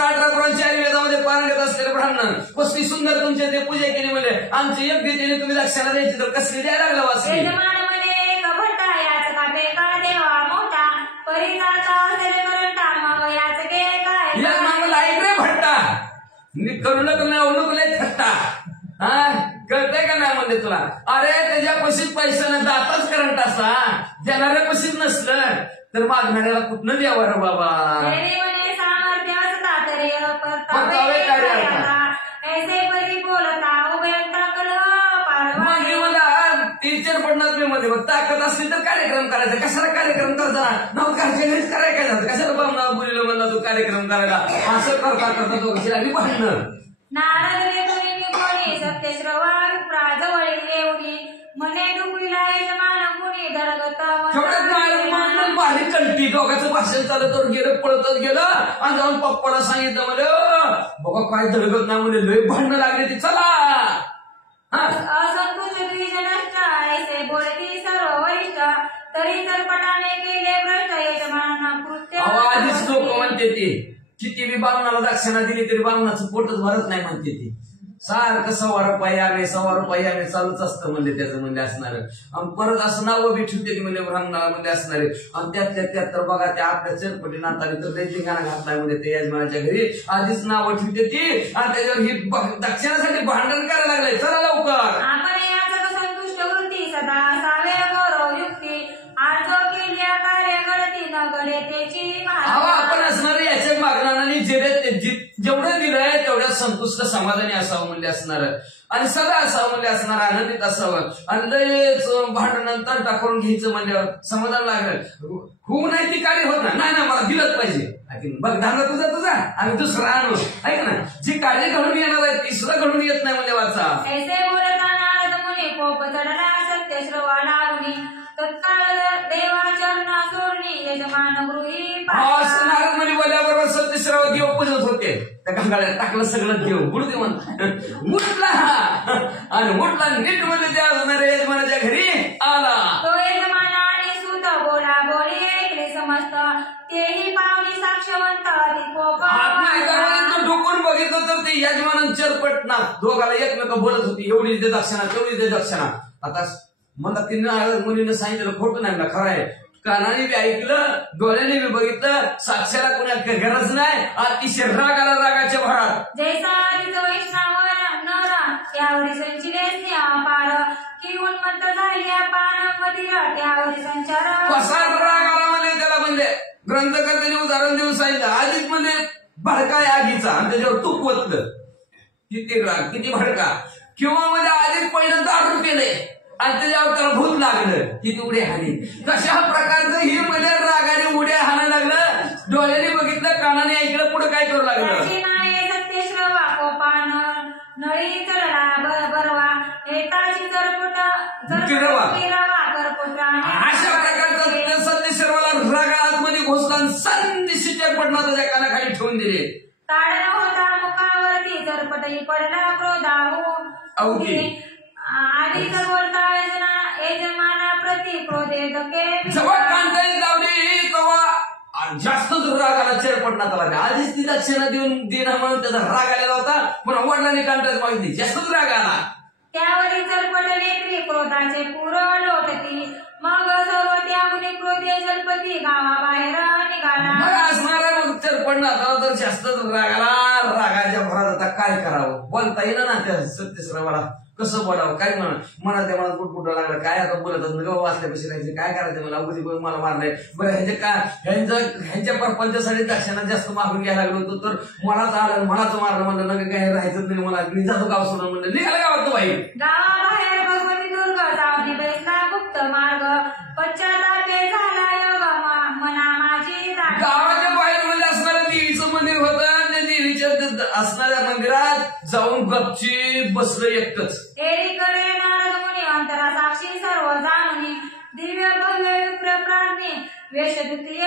18 पुराणच्या वेदामध्ये पारायण असलेले ब्राह्मण कसली सुंदर तुमच्या ते पूजा केली म्हणजे आमची योग्यतेने तुम्ही दक्षिणा द्यायची तर कसली द्यायला लागला वाचली. यजमान म्हणे एक भट्टा याच का बेका देवा मोठा परिजाचा असेल करंटा मग याच गे काय. यजमान मला ऐक रे भट्टा मी करू नको लय थट्टा हा कळतंय का नाही म्हणजे तुला. अरे त्याच्या पशीच पैशाने जाताच करंट असा देणाऱ्या पशीच नसलं तर मागणाऱ्याला कुठनं द्यावं रे बाबा. म्हणे सामर्थ्य असता तरी परतावे कार्य ऐसे परी बोलता उभयंता कल मग हे मला टीचर पडणार मी मध्ये ताकद असली तर कार्यक्रम करायचा. कशाला कार्यक्रम करताना नवकारच्या घरीच करायला काय झालं कशाला बाबा बोललं म्हणला तो कार्यक्रम करायला असं करता करता तो कशी आली भांडणं. नारद कोणी सत्यश्रवा प्राजवळी येऊनी म्हणे डुबळीला यजमान कुणी दरगत. तेवढ्यात भारी कंटी दोघांचं भाषण चालत तर गेलं पळतच गेलं आणि जाऊन पप्पाला सांगितलं म्हणजे बघा काय दरगत नाही म्हणजे लय भांडणं लागले ती चला. असंतुष्ट द्विजनष्ट ऐसे बोलती सर्व वरिष्ठ तरी चरपटाने केले भ्रष्ट यजमानांना कृत्य. आधीच लोक म्हणते ती किती बी बामणाला दक्षिणा दिली तरी बामणाचं पोटच भरत नाही म्हणते ती. सारखं 100 रुपये आले चालूच असतं म्हणजे त्याचं म्हणजे असणार. आणि परत असं नावं बी ठेवते म्हणजे ब्राह्मणाला म्हणजे असणारे आणि त्यात तर बघा त्या आपल्या चरपटीनाथाने तर ते ठिकाणा घातलाय म्हणजे ते यजमानाच्या घरी आधीच नावं ठेवते ती आणि त्याच्यावर ही दक्षिणासाठी भांडण करायला लागलंय. चला लवकर आपण याचं संतुष्ट वृत्ती सदा असावे गौरव युक्ती आर्ज केल्या कार्य गळती न गळे त्याची आपण असणार याच्या मागणाने जेवढं दिलंय तेवढ्या संतुष्ट समाधानी असावं म्हणजे असणार आणि सगळं असावं म्हणजे असणार आनंदित असावं आणि लयच भांडण टाकून घ्यायचं म्हणजे समाधान लागलं होऊ नाही ती कार्य होत नाही ना मला दिलंच पाहिजे बघ धारणा तुझा आणि दुसरा आणू ऐक ना जी कार्य घडून येणार आहे ती सुद्धा घडून येत नाही म्हणजे वाचा. ऐसे बोलता नारद मुनी कोप चढला सत्यश्रवा लावणी तत्काळ देवाचरणा सोडणी यजमान गृही. नारद मुनी बोलल्याबरोबर सत्यश्रव देव पूजत होते त्या गंगाळ्यात टाकलं सगळं देव गुरुदेव म्हणतात उठला आणि उठला नीट म्हणजे त्या यजमानाच्या घरी आला. तो यजमान आणि सुत बोला बोली ऐकले समस्त चक्रवर्ती यजमान चरपटना दोघाला एकमेक बोलत होती, एवढी दे दक्षिणा तेवढी दे दक्षिणा. आता मला तिनं मुलीनं सांगितलं खोटं नाही, मला खरं आहे. कानाने बी ऐकलं, डोळ्याने बी बघितलं, साक्षाला कोणा गरज नाही. अतिशय राग आला रागाच्या भरात. जैसा वैष्णव नरा त्यावरी संचिले पार की उन्मत्त झाल्या पान मदिरा त्यावरी संचार. कसा राग आला म्हणजे त्याला म्हणजे ग्रंथकर्त्याने उदाहरण देऊन सांगितलं. आधीच म्हणजे भडका आगीचा आणि त्याच्यावर तूप ओतलं. किती राग किती भडका. किंवा म्हणजे आधीच पहिलं दारू केलंय आणि त्याच्यावर त्याला भूत लागलं किती उड्या हानी. तशा प्रकारचं ही म्हणजे रागाने उड्या हाणायला लागलं. डोळ्याने बघितलं, कानाने ऐकलं, पुढे काय करू लागलं. सत्यश्रवा कोपान नळी चढला बरवा एकाची करपुटा करपुटा. अशा प्रकारचं सत्यशर्वाला राग आतमध्ये घुसला आणि संदेशी चरपटना त्याच्या कानाखाली ठेवून दिले. ताडण होता मुखावरती चरपटही पडला क्रोधाहू अवघी. आधीच बोलता यजमाना प्रति क्रोधे धके. जेव्हा कांताई लावली तेव्हा जास्तच राग आला चरपटनात आला. आधीच ती दक्षिणा देऊन देणं म्हणून त्याचा राग आलेला होता, पण वडिलांनी कांताईत मागितली, जास्तच राग आला. त्यावरी चरपट नेत्री क्रोधाचे पूर लोटती. मग सर्व त्यागुनी क्रोधे जलपती गावाबाहेर निघाला. असणारा मग चरपटनात आला तर जास्तच राग आला. रागाच्या भरात आता काय करावं, बोलता येईल ना त्या सत्यश्रवाला. कसं बोलावं, काय म्हणा त्या मला कुटकुटा लागला. काय आता बोलत वाचल्यापाशी राहायचं, काय करायचं मला, अगदी मला मारलंय. बरं ह्यांच्या परपंचासाठी दक्षिणा जास्त मागून घ्यायला लागलो होतो, तर मलाच आलं, मलाच मारलं म्हणलं. नका काय राहायचं नाही मला, मी जातो गाव सोडून म्हणलं. निघाला गावात बाई. गावाबाहेर भगवती दुर्ग सावधी बैसला गुप्त मार्ग. पश्चातापे झाला योग मना माझी. गावाच्या बाहेर म्हणजे असणाऱ्या देवीचं मंदिर होतं. त्या देवीच्या असणाऱ्या मंदिरात जाऊन गपची बसलं एकटंच. एरीकडे नारद मुनी अंतरा साक्षी सर्व जाणून दिव्य भव्य विप्र प्राणी वेशद्वितीय.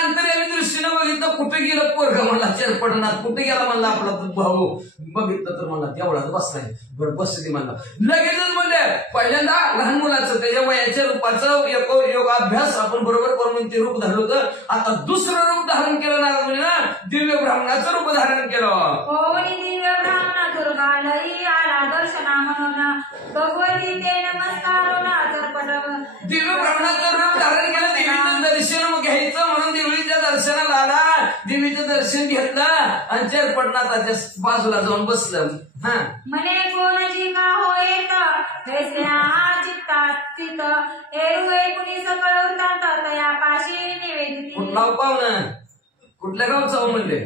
अंतर्यामी दृष्टीनं बघितलं, कुठे गेलं पोरग म्हणला चरपटनात, कुठे गेला म्हणला आपला भाऊ. बघितलं तर म्हणला तेवढाच बसलाय. बरं बसली म्हणला. लगेचच म्हणले पहिल्यांदा लहान मुलाचं त्याच्या वयाच्या रूपाचं योगाभ्यास आपण बरोबर करून ते रूप धरलं होतं. आता दुसरं रूप धारण केलं नारद मुनीनं, दिव्य ब्राह्मणाचं रूप धारण केलं. दिव्य ब्राह्मणा दुर्गा लई आला दर्शना म्हणून भगवती ते नमस्कारोना चरपट. दिव्य ब्राह्मणाचं रूप धारण केलं. देवीचं दर्शन घ्यायचं म्हणून देवीच्या दर्शनाला आला. देवीचं दर्शन घेतलं आणि चरपटनाथाच्या बाजूला जाऊन बसलं. हा म्हणे कोणाची का होयेत चित्त एरू कुणी सकळ उरतात तया पाशी निवेदिती. कुठला पाहुणं, कुठल्या गावचा म्हणले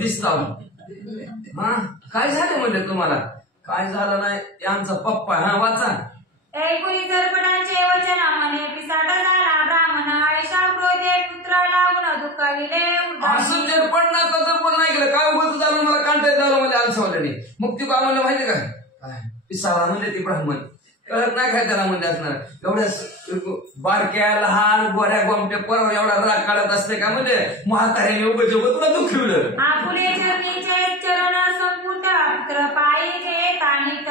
दिसताव. हा काय झालं म्हणले तुम्हाला, काय झालं नाही ते आमचा पप्पा. हा वाचा. ऐकुनी चरपटांचे वचन म्हणे पिसाट झाला ब्राह्मण आयशा क्रोधे पुत्रा लागून दुःखाविले. असं चरपटनाथाचं पण नाही केलं. काय होत झालं मला कांटाळत झालं म्हणजे आलसावल्याने. मग ती काय म्हणलं माहिती का, काय पिसाळा म्हणले ती ब्राह्मण. कळत नाही काय त्याला म्हणजे असणार. एवढ्या बारक्या लहान गोऱ्या गोमट्या परवा एवढा राग काढत असते का म्हणजे म्हाताऱ्याने उभं तुला दुखवलं. आपुले चरणीचे चरण संपुट पुत्र पायीचे ताणित.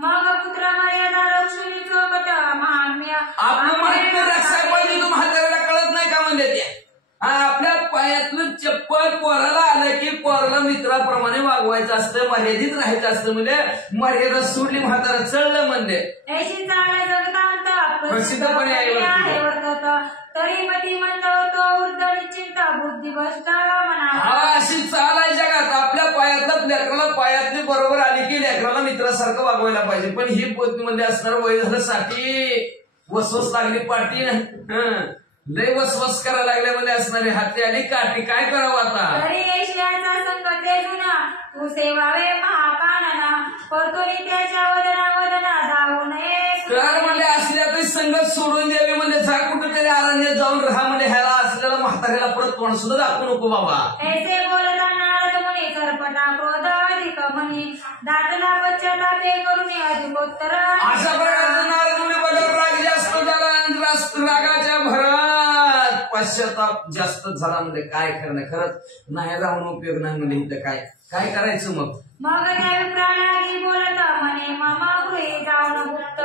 मग पुत्र मर्यादा रक्षुनी चोकट महात्म्य. आपलं माहिती रक्षाय पाहिजे, तू म्हाताऱ्याला कळत नाही का म्हणजे ते. आपल्या पायातलं चप्पल पोराला आलं की पोराला मित्राप्रमाणे वागवायचं असतं, मर्यादित राहायचं असतं. म्हणजे मर्यादा सोडली म्हातारा चढलं म्हणजे ऐशी चाळ जगतांत प्रसिद्धपणे वर्तत तरी मती म्हणतो वृद्ध निश्चिंत बुद्धी भ्रष्ट म्हणा. अशी चाल आहे जगात. आपल्या पायातलं लेकराला पायातली बरोबर आली की लेकराला मित्रासारखं वागवायला पाहिजे. पण ही म्हणजे असणार वय झाल्यासाठी वसवस लागली पाठी लय वसवस करायला लागल्यामध्ये असणारी हाती आली काठी. काय करावं आता. तरी एशियाचा संकट जुना तू सेवावे महाकानना करतोनी त्याच्या वदना जाऊ नये. तर म्हणजे असल्या तरी संगत सोडून द्यावी म्हणजे जा कुठेतरी अरण्यात जाऊन राहा म्हणजे ह्याला असलेला म्हाताऱ्याला परत तोंड सुद्धा दाखवू नको बाबा. ऐसे बोलता नारद मुनी चरपटा क्रोध अधिक म्हणी दाटला पश्चातापे करून अधिकोत्तर. अशा प्रकारचं नारद मुनी बदल राग जास्त झाला. रागाच्या भरात पश्चाताप जास्त झाला म्हणजे काय करणं. खरंच नाही राहून उपयोग नाही म्हणजे इथं काय काय करायचं. मग त्या विप्रालागी बोलत म्हणे मम गृहे जाऊन गुप्त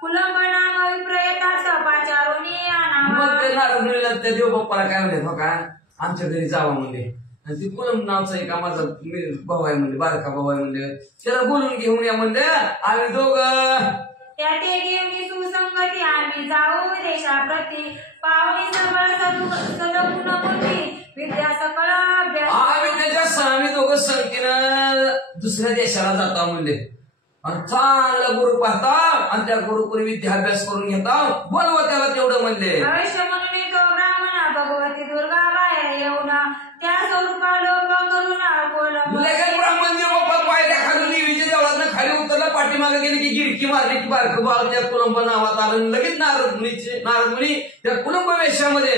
कुलंबना विप्र येतात पाचारुनी मग ते नारद मुनीला त्या देव बाप्पाला काय म्हणले, हो का आमच्या घरी जावं म्हणजे आणि ती कुलम नावचा एका माझा भाऊ आहे म्हणले, बारका भाऊ आहे म्हणले, त्याला बोलून घेऊन या म्हणले, आम्ही दोघं त्या ते घेऊन सुसंगती आम्ही जाऊ देशाप्रती पावनी सदगुण मोठी विद्या सकळ अभ्यास आम्ही त्याच्या आम्ही दोघं संगतीनं दुसऱ्या देशाला जाता म्हणले आणि चांगला गुरु पाहता आणि त्या गुरुकुरी विद्याभ्यास करून घेता, बोलवा त्याला तेवढं म्हणले. अवश्य म्हणून तो ब्राह्मणा भगवती दुर्गा बाहेर येऊन त्या स्वरूपा लोक करून लगेच ब्राह्मण देव पायऱ्या खालून देवीच्या देवळात खाली उतरला, पाठीमागे गेली की गिरकी मारली की बारक बाळ त्या कुलंब नावात आलं. लगेच नारद मुनी त्या कुलंब वेशामध्ये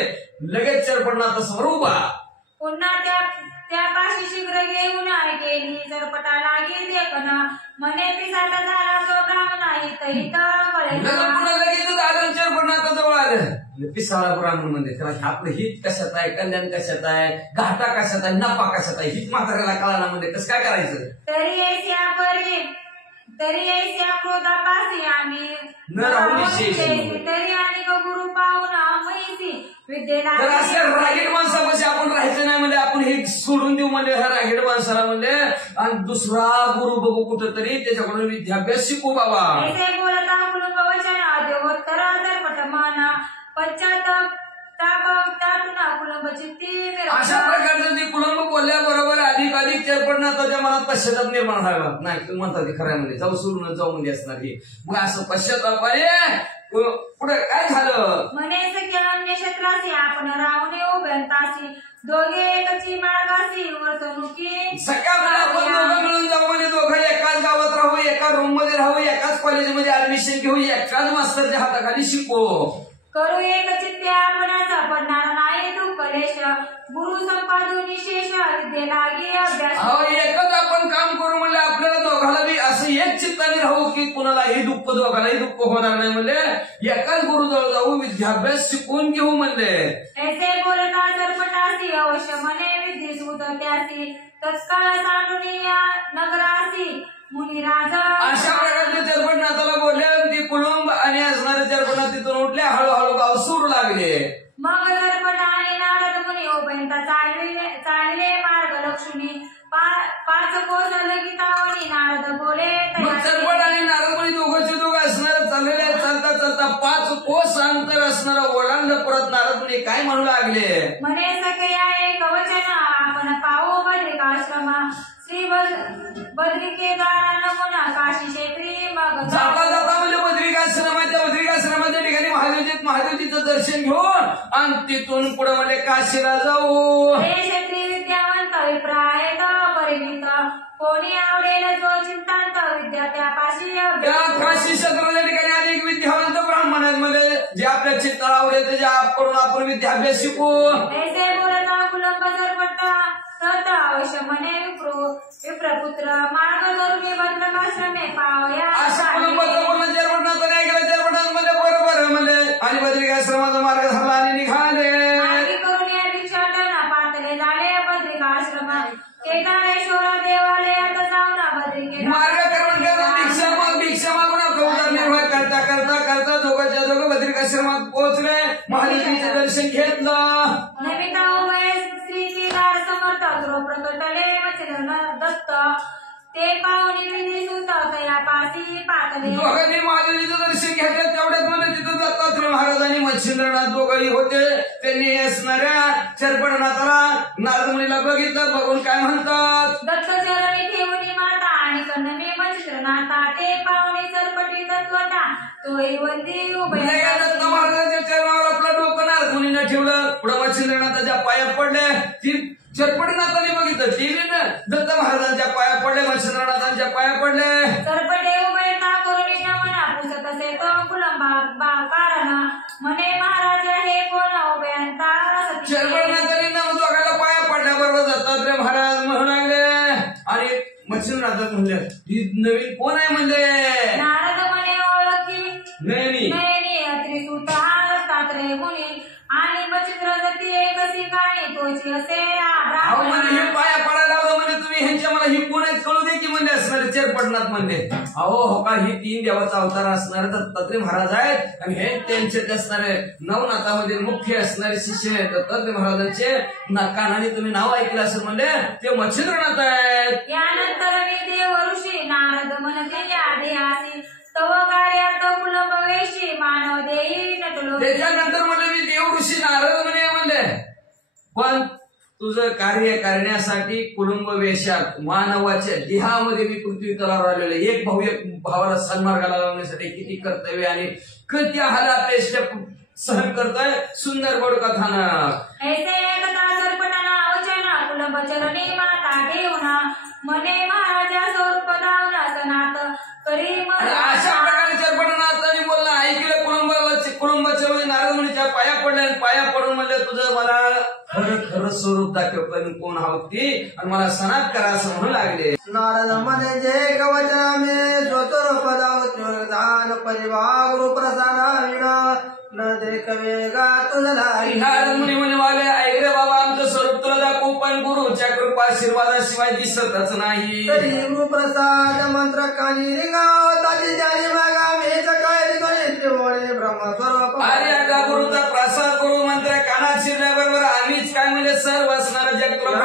लगेच चरपडणार स्वरूप पुन्हा त्या पाशी शीघ्र घेऊन गेली चरपटा लागी देखना म्हणे पिसाचा झाला तो ब्राह्मण हित पुन्हा लगेच आलं चरपडणार जवळ आलं. पिसाळा ब्राह्मण म्हणजे त्याला आपलं हित कशात आहे, कल्याण कशात आहे, घाटा कशात आहे, नफा कशात आहे, हित म्हाताऱ्याला कळाला म्हणजे कसं काय करायचं. तरी ऐस्या क्रोधापासी आम्ही न राहून तरी आणि गुरु पाहून म्हैसी विद्येला तर असल्या रागीड माणसापाशी आपण राहायचं नाही म्हणजे आपण हे सोडून देऊ म्हणजे ह्या रागीड माणसाला म्हणजे आणि दुसरा गुरु बघू कुठं तरी त्याच्याकडून विद्याभ्यास शिकू बाबा. बोलता कुलुंब वचन देवोत्तर पटमान पश्चाताप कुलंब चित्ती अशा प्रकारचं ते कुलंब बोलल्याबरोबर अधिक चरपडणार त्याच्या मनात पश्चाताप निर्माण व्हायला नाही म्हणतात ते खऱ्या म्हणजे जाऊ सोडून जाऊ म्हणजे असणार ही. मग असं पश्चाताप आहे पुढे काय झालं म्हणे सख्यान्य क्षेत्रासी आपण रावणे उभ्यंतासी दोघे एकची मार्गासी वर्तणुकी सगळ्या आपण दोघं मिळून जाऊ म्हणजे दोघं एकाच गावात राहू, एका रूम मध्ये राहू, एकाच कॉलेजमध्ये ऍडमिशन घेऊ, एकाच मास्तरच्या हाताखाली शिकू, करू एक चित्ते आपणाचा पडणार नाही दुःख क्लेश गुरु संपादू निशेष विद्येलागी अभ्यास. एकच आपण काम करू म्हणले आपल्याला दोघाला बी असं एक चित्ताने राहू की कुणालाही दुःख दोघालाही दुःख होणार नाही म्हणले एकाच गुरु जवळ जाऊ विद्याभ्यास शिकून घेऊ म्हणले. ऐसे बोलता सरपटासी अवश्य म्हणे विधी सुत त्यासी तत्काळ सांडून या नगरासी मुनिराज. अशा प्रकारचे चरपटनाथाला बोलले ती कुलुंब आणि असणारे चरपटनाथ तिथून उठले, हळूहळू गाव सुरू लागले. मग चरपट आणि नारद मुनी उभयंता चालले मार्ग लक्ष्मी पाच कोस लगीतावणी नारद बोले. चरपट आणि नारद मुनी दोघंचे दोघं असणार चाललेले चालता चालता 5 कोस अंतर असणारा ओलांडलं परत नारद मुनी काय म्हणू लागले म्हणे सख्या एक वचन आपण पाहू बद्रिकाश्रमा श्री बद्रिकेदार नमुना काशी क्षेत्री. मग जाता जाता म्हणजे बद्रिकाश्रमाच्या ठिकाणी महादेवजीचं दर्शन घेऊन आणि तिथून पुढे म्हणजे काशीला जाऊ. हे क्षेत्री विद्यावंत विप्रायत परिमित कोणी आवडेल जो चिंतांत विद्या त्यापाशी त्या काशी क्षेत्राच्या ठिकाणी अनेक विद्यावंत ब्राह्मण आहेत म्हणजे जे आपल्या चित्ताला आवडेल त्याच्याकडून आपण विद्याभ्यास शिकू. ऐसे बोलता कुलंब सरपटा तत अवश्य म्हणे विप्रपुत्र मार्ग धरून बद्रकाश्रमे पावया. असं कुलंबाचं बोलणं चरपटनाथाने काय केलं, चरपटनाथ म्हणजे बरोबर म्हणजे आणि बद्रिकाश्रमाचा मार्ग धरला आणि निघाले. करून या भिक्षाटना पातले झाले बद्रिकाश्रमात केदारेश्वर देवालयात जाऊन बद्रिके मार्गक्रमण करत भिक्षा मागून उदरनिर्वाह करता करता करता दोघांच्या दोघं बद्रिकाश्रमात पोहोचले, महादेवजीचं दर्शन घेतलं. नमिता उभय श्री केदार समर्थ ध्रुव प्रकटले वचन दत्त ते पाहुणी विधी सुत तयापासी पातले. दोघांनी महादेवजीचं दर्शन घेतलं तेवढ्यात म्हणजे तिथं दत्तात्रय महाराज आणि मच्छिंद्रनाथ दोघंही होते. त्यांनी असणाऱ्या चरपटनाथाला नारद मुनीला बघितलं, बघून काय म्हणतात दत्त चरणी ठेवणी माता आणि कन्नने मच्छिंद्रनाथा ते पाहुणी चरपटी तत्वता तोही वंदी उभय. दत्त महाराजांच्या चरणावर आपलं डोकं नारद मुनीनं ठेवलं, पुढे मच्छिंद्रनाथाच्या पायात पडले. ती चरपटनाथांनी बघितलं टीव्ही ना दत्त महाराजांच्या पाया पडले, मच्छिंद्रनाथांच्या पाया पडले. चरपटे उभयता करून मना पुसत असे तो कुलंबा कारण म्हणे महाराज हे कोण उभयंता. चरपटनाथांनी दोघांना पाया पडल्याबरोबर दत्तात्रय महाराज म्हणू लागले आणि मच्छिंद्रनाथ म्हणले ही नवीन कोण आहे म्हणले. नारद म्हणे ओळखी नयनी त्रिसूत दत्तात्रय मुनी आणि मच्छिंद्रगती एकसी काणी तोची असे पाया पडायला लावलं म्हणजे तुम्ही ह्यांच्या मला ही कोण आहेत कळू दे की म्हणजे असणारे चरपटनाथ म्हणले अहो हो का ही 3 देवाचा अवतार असणारे दत्तात्रय महाराज आहेत आणि हे त्यांचे असणारे नवनाथामध्ये मुख्य असणारे शिष्य दत्तात्रय महाराजांचे कानाने तुम्ही नाव ऐकलं असं म्हणले ते मच्छिंद्रनाथ आहेत. यानंतर देव ऋषी नारद म्हणते आधी आसी तव कार्यात कुलपवेशी मानव देई नटलो. त्याच्यानंतर म्हणले मी देव ऋषी नारद म्हणले पण तुझं कार्य करण्यासाठी कुटुंब वेशात मानवाच्या देहामध्ये मी पृथ्वी तलावर आलेलो एक भाऊ एक भावाला सन्मार्गाला लावण्यासाठी किती कर्तव्य आणि किती हालापेष्ट सहन करताय. सुंदर गोड कथानक. ऐसे कथा सरपटना वचना कुलंब चरणी माता देवना मने महाराजा स्वरूप दावना सनात करी अशा प्रकारे चरपटनाथांनी बोलला ऐकलं कुटुंबाच्या वेळी नारद मुनीच्या पाया पडल्या आणि पाया पडून म्हणले तुझं मला खरं खरं स्वरूप दाखव पण कोण आहोत ती आणि मला सनात करा असं म्हणू लागले. नारद म्हणे जे कवचामे स्वतरूप दान परिवार गुरु प्रसाद न देखवे गा तुझा. नारद मुनी म्हणे ऐक रे बाबा आमचं स्वरूप तुला दाखवू पण गुरुच्या कृपा आशीर्वादाशिवाय दिसतच नाही. तरी गुरु प्रसाद मंत्र कानी रिंगाव ताजी जाणी मागा मी सकाळी त्रिवळे ब्रह्मस्वरूप. अरे आता गुरुचा प्रसाद गुरु मंत्र कानात शिरल्याबरोबर आम्हीच काय म्हणजे सर्व असणारं जग तुला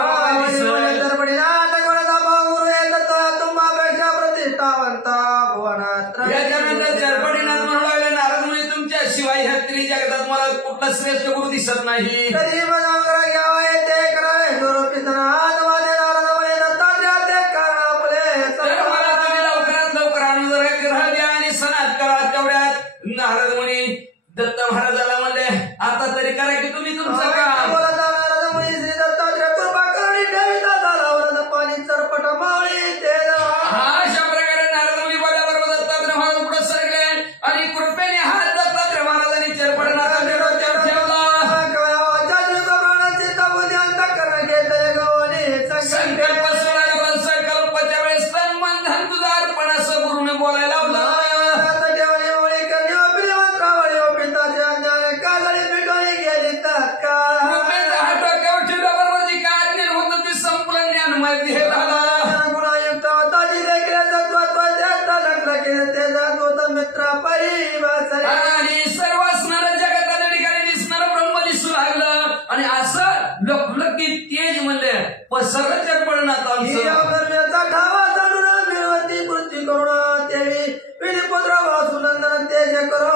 तुम्हापेक्षा प्रतिष्ठावंत भुवनात. याच्यानंतर चरपटीनाथ म्हणू लागले नारद मुनी तुमच्या शिवाय ह्या त्रिजगतात मला कुठला श्रेष्ठ गुरु दिसत नाही. तरी घ्यावा येते करावे स्वरूपीनाथ माझे नारद दत्ताच्या ते करा आपले. तर मला तुम्ही लवकरात लवकर अनुग्रह द्या आणि सनात करा. तेवढ्यात नारद मुनी दत्त महाराजाला म्हणले आता तरी करा की तुम्ही तुमचं काम. नारद मुनी श्री दत्ताच्या कृपा करी ठेविता झाला पाणी चरपट मावळी ते. अशा प्रकारे नारद मुनी बोलल्याबरोबर दत्तात्रय महाराज पुढे सरकले आणि कृपेने हात दत्तात्रय महाराजांनी चरपटनाथांच्या डोक्यावर ठेवला. संकल्प सोडा संकल्पाच्या वेळेस तन मन धन तुझं अर्पण असं गुरुने बोलायला लावलं. कृपेचा हात डोक्यावर ठेवल्याबरोबर जी काय ज्ञान होतं ते संपूर्ण ज्ञानमय देह झाला. आणि सर्व असणारं जगाच्या ठिकाणी दिसणारं ब्रह्म दिसू लागलं आणि असं लखलखीत तेज म्हणले पसरलं चरपटनाथ आमचं. ठावा जाणून मिळवती कृती करून देवी पिढी पुत्र वासुनंदन तेज करो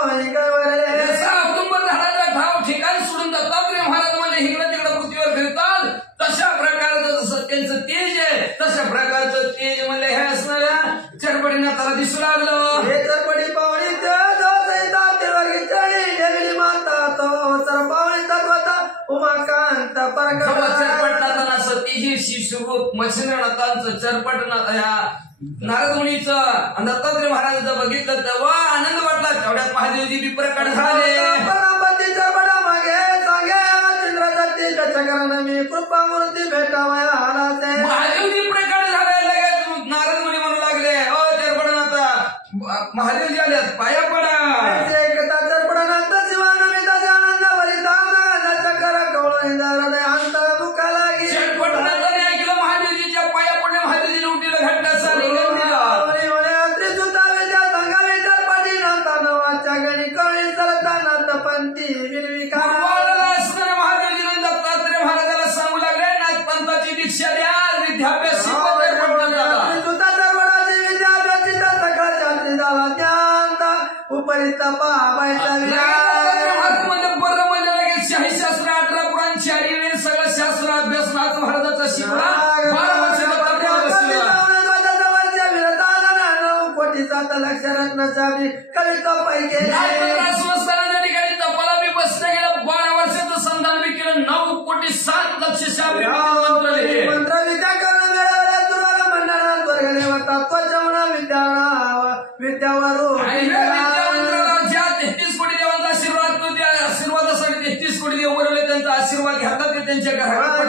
कुटुंब झाडाचा ठाव ठिकाण सोडून दत्तात्रय महाराज म्हणजे इकडे तिकडे पृथ्वीवर फिरतात. तशा प्रकारचं जसं त्यांचं तेज आहे तशा प्रकारचं तेज म्हणले हे असणाऱ्या चरपटीनाथाला दिसू लागलं. हे चरपटी पावणी चढी माता तो सरपावणी तत्वता उमाकांत चरपटनाथांना असं तेजस्वी स्वरूप मच्छिंद्रनाथांचं चरपटनाथ ह्या नारद मुनीचं आणि दत्तात्रय महाराजांचं बघितलं तेव्हा आनंद वाटला. तेवढ्यात महादेवजी बी प्रकट झाले. मी कृपा मूर्ती भेटावया महादेवजी प्रकट झाले. लगेच नारद मुनी म्हणू लागले ओ चरपटनाथ महादेवजी आल्यात पाया पडा. चरपटनाथाने ऐकलं महादेवजीच्या पाया पडले. महादेवजीने उठीला घंटा सारी महादेवजीने दत्तात्रय महाराजाला सांगू लागले नाथपंथाची दीक्षा द्या विद्याभ्यास उपरी तपा बरं म्हणजे लगेच शाही शास्त्र 18 पुराण 4 वेळ सगळं शास्त्र अभ्यास नाथ महाराजाचा शिकला. 12 वर्ष कोटीचा लक्ष रत्नाचा कविता पैकी संस्थानाच्या ठिकाणी तपाला बी बसलं गेलं. 12 वर्षाचं संधान बी केलं. 9 कोटी 7 लक्ष मंत्र लिहिले. मंत्र विद्या करून मिळाल्या तुम्हाला मंडळात वर्ग देवता त्वचवना विद्यावरून ज्या 33 कोटी देवांचा आशीर्वाद तो त्या आशीर्वादासाठी 33 कोटी देव वरवले त्यांचा आशीर्वाद घेतात ते त्यांच्या घरात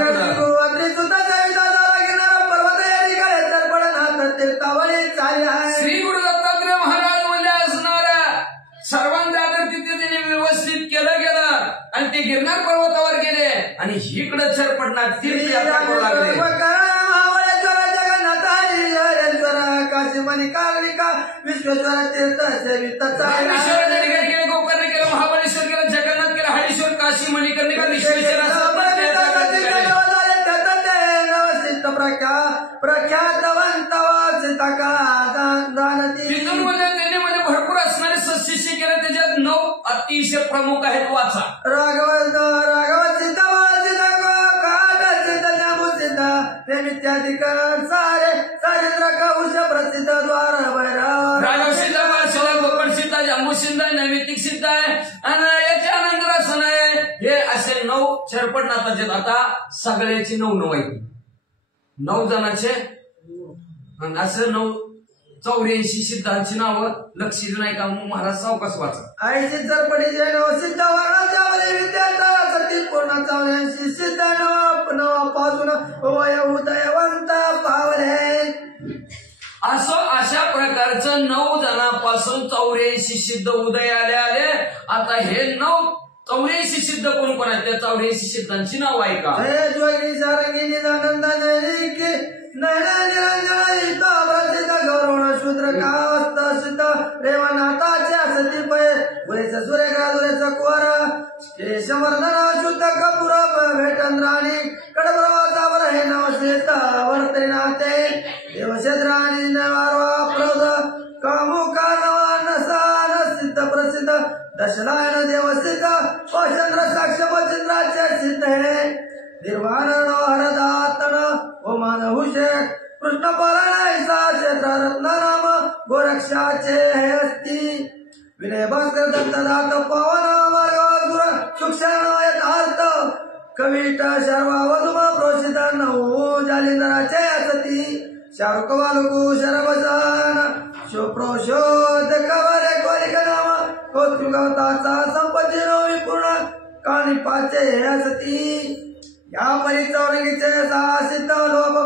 श्री गुरु दत्तात्रय महाराज म्हणले असणाऱ्या सर्वांच्या आदर तिथे त्यांनी व्यवस्थित केलं गेलं आणि ते गिरनार पर्वतावर गेले आणि इकडे चरपटनाथ तीर्थयात्रा करू लागले. मणिकार्णिका विश्वेश्वर तीर्थ सेवित रामेश्वर केलं, गोकर्ण केलं, महाबळेश्वर केलं, जगन्नाथ केलं, हरीश्वर, काशी, मणिकर्णिका, विश्वेश्वर प्रख्यातवंत तिथून त्यांनी भरपूर असणारे सशिष्य केलं. त्याच्यात 9 अतिशय प्रमुख आहेत. वाचा. राघव नित्याधिकरण सारे सारिद्र कौश प्रसिद्ध द्वार भैरव राघव सिद्ध, वार्षिक, गोकर्ण सिद्ध, जम्बू सिद्ध, नैमित्तिक सिद्ध आहे आणि याच्या नंतर असं नाही. हे असे 9 छरपटनाथाचे. आता सगळ्याची 9 माहिती. 9 जणांचे असं 84 सिद्धांची नावं लक्षीत नाही का? महाराज सावकाश वाचा. ऐंशी चरपडीचे 9 सिद्ध वर्णाच्या विद्यार्थ्याला सती पूर्ण 84 सिद्ध पासून वय उदयवंत पावले. असं अशा प्रकारचं 9 जणांपासून 84 सिद्ध उदयाले आले. आता हे 84 सिद्ध कोण कोण आहेत? त्या 84 सिद्धांची नाव ऐका. जय जोगी सारंगी आनंद नैरिकी नैनिरंजन प्रसिद्ध गौरव शूद्र कास्त सिद्ध रेवनाथाच्या सती पै वैस सूर्यग्रादुरेचा कुवर केशवर्धन शुद्ध कपूर भेटंद्राणी कडप्रवासावर हे नवशेत वर्तरी नाते देवशेद्राणी नवारवा प्रौद कामुका नवानसान सिद्ध प्रसिद्ध दशनायन देवसिद्ध चंद्र साक्ष चंद्राचे सिद्ध हे निर्वाण हरदातन ओमान हुषे कृष्ण परायसा क्षेत्र रत्न राम गोरक्षाचे हे अस्ति विनय भास्कर दत्तदात पवन मार्ग सुक्षण यथार्थ कविट शर्वा वधुमा प्रोषित नऊ जालिंदराचे असती शाहरुख वालुकू शरभसान शोप्रोशोध कवरे कोरिक नाम कोत्युगवताचा संपत्ती विपूर्ण काणिपाचे हे असती. या परिचौरंगीचे 6 सिद्ध लोप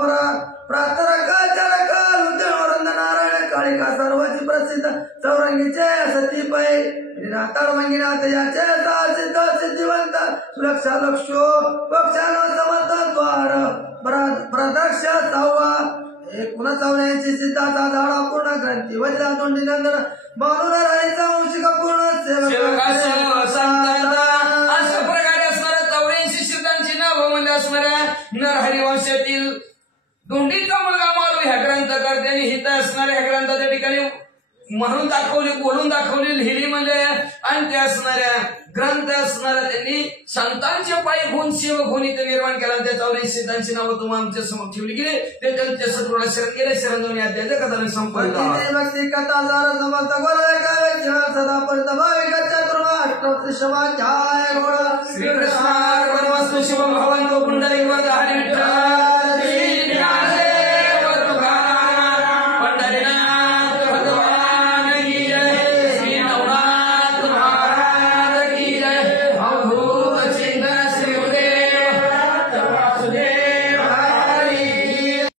प्रातरक चरक लुटवरुंद नारायण काळिका सर्वची प्रसिद्ध चौरंगीचे असती पै निरातर मंगिनाथ याचे 6 सिद्ध सिद्धिवंत सुलक्षा लक्षो पक्षानो समर्थ द्वार प्रदक्ष 6 1984 सिद्धाचा झाडा पूर्ण ग्रंथी वज्रा तोंडी नंदन बाणूर राणीचा वंशिक पूर्ण सेवक अशा प्रकारे असणाऱ्या 84 सिद्धांची नावं म्हणजे असणाऱ्या नरहरी वंशातील दोंडीचा मुलगा मालू ह्या ग्रंथकर्त्यांनी हित असणाऱ्या ह्या ग्रंथाच्या ठिकाणी म्हणून दाखवली, बोलून दाखवली, लिहिली म्हणजे. आणि त्या असणाऱ्या ग्रंथ असणाऱ्या त्यांनी संतांचे पायी गुण सेवक गुण इथे निर्माण केला. त्या 84 सिद्धांची नावं तुम्हाला आमच्या समोर ठेवली गेली. ते त्यांच्या सत्रोला शरण गेले. शरण दोन्ही अध्याय कथाने संपवला. भक्ती कथा समर्थ सदा पर्यंत भाविकाच्या कृपा अष्टोत्तरशमाध्याय श्रीकृष्ण शिव भगवान पुंडलिक हरी विठ्ठल.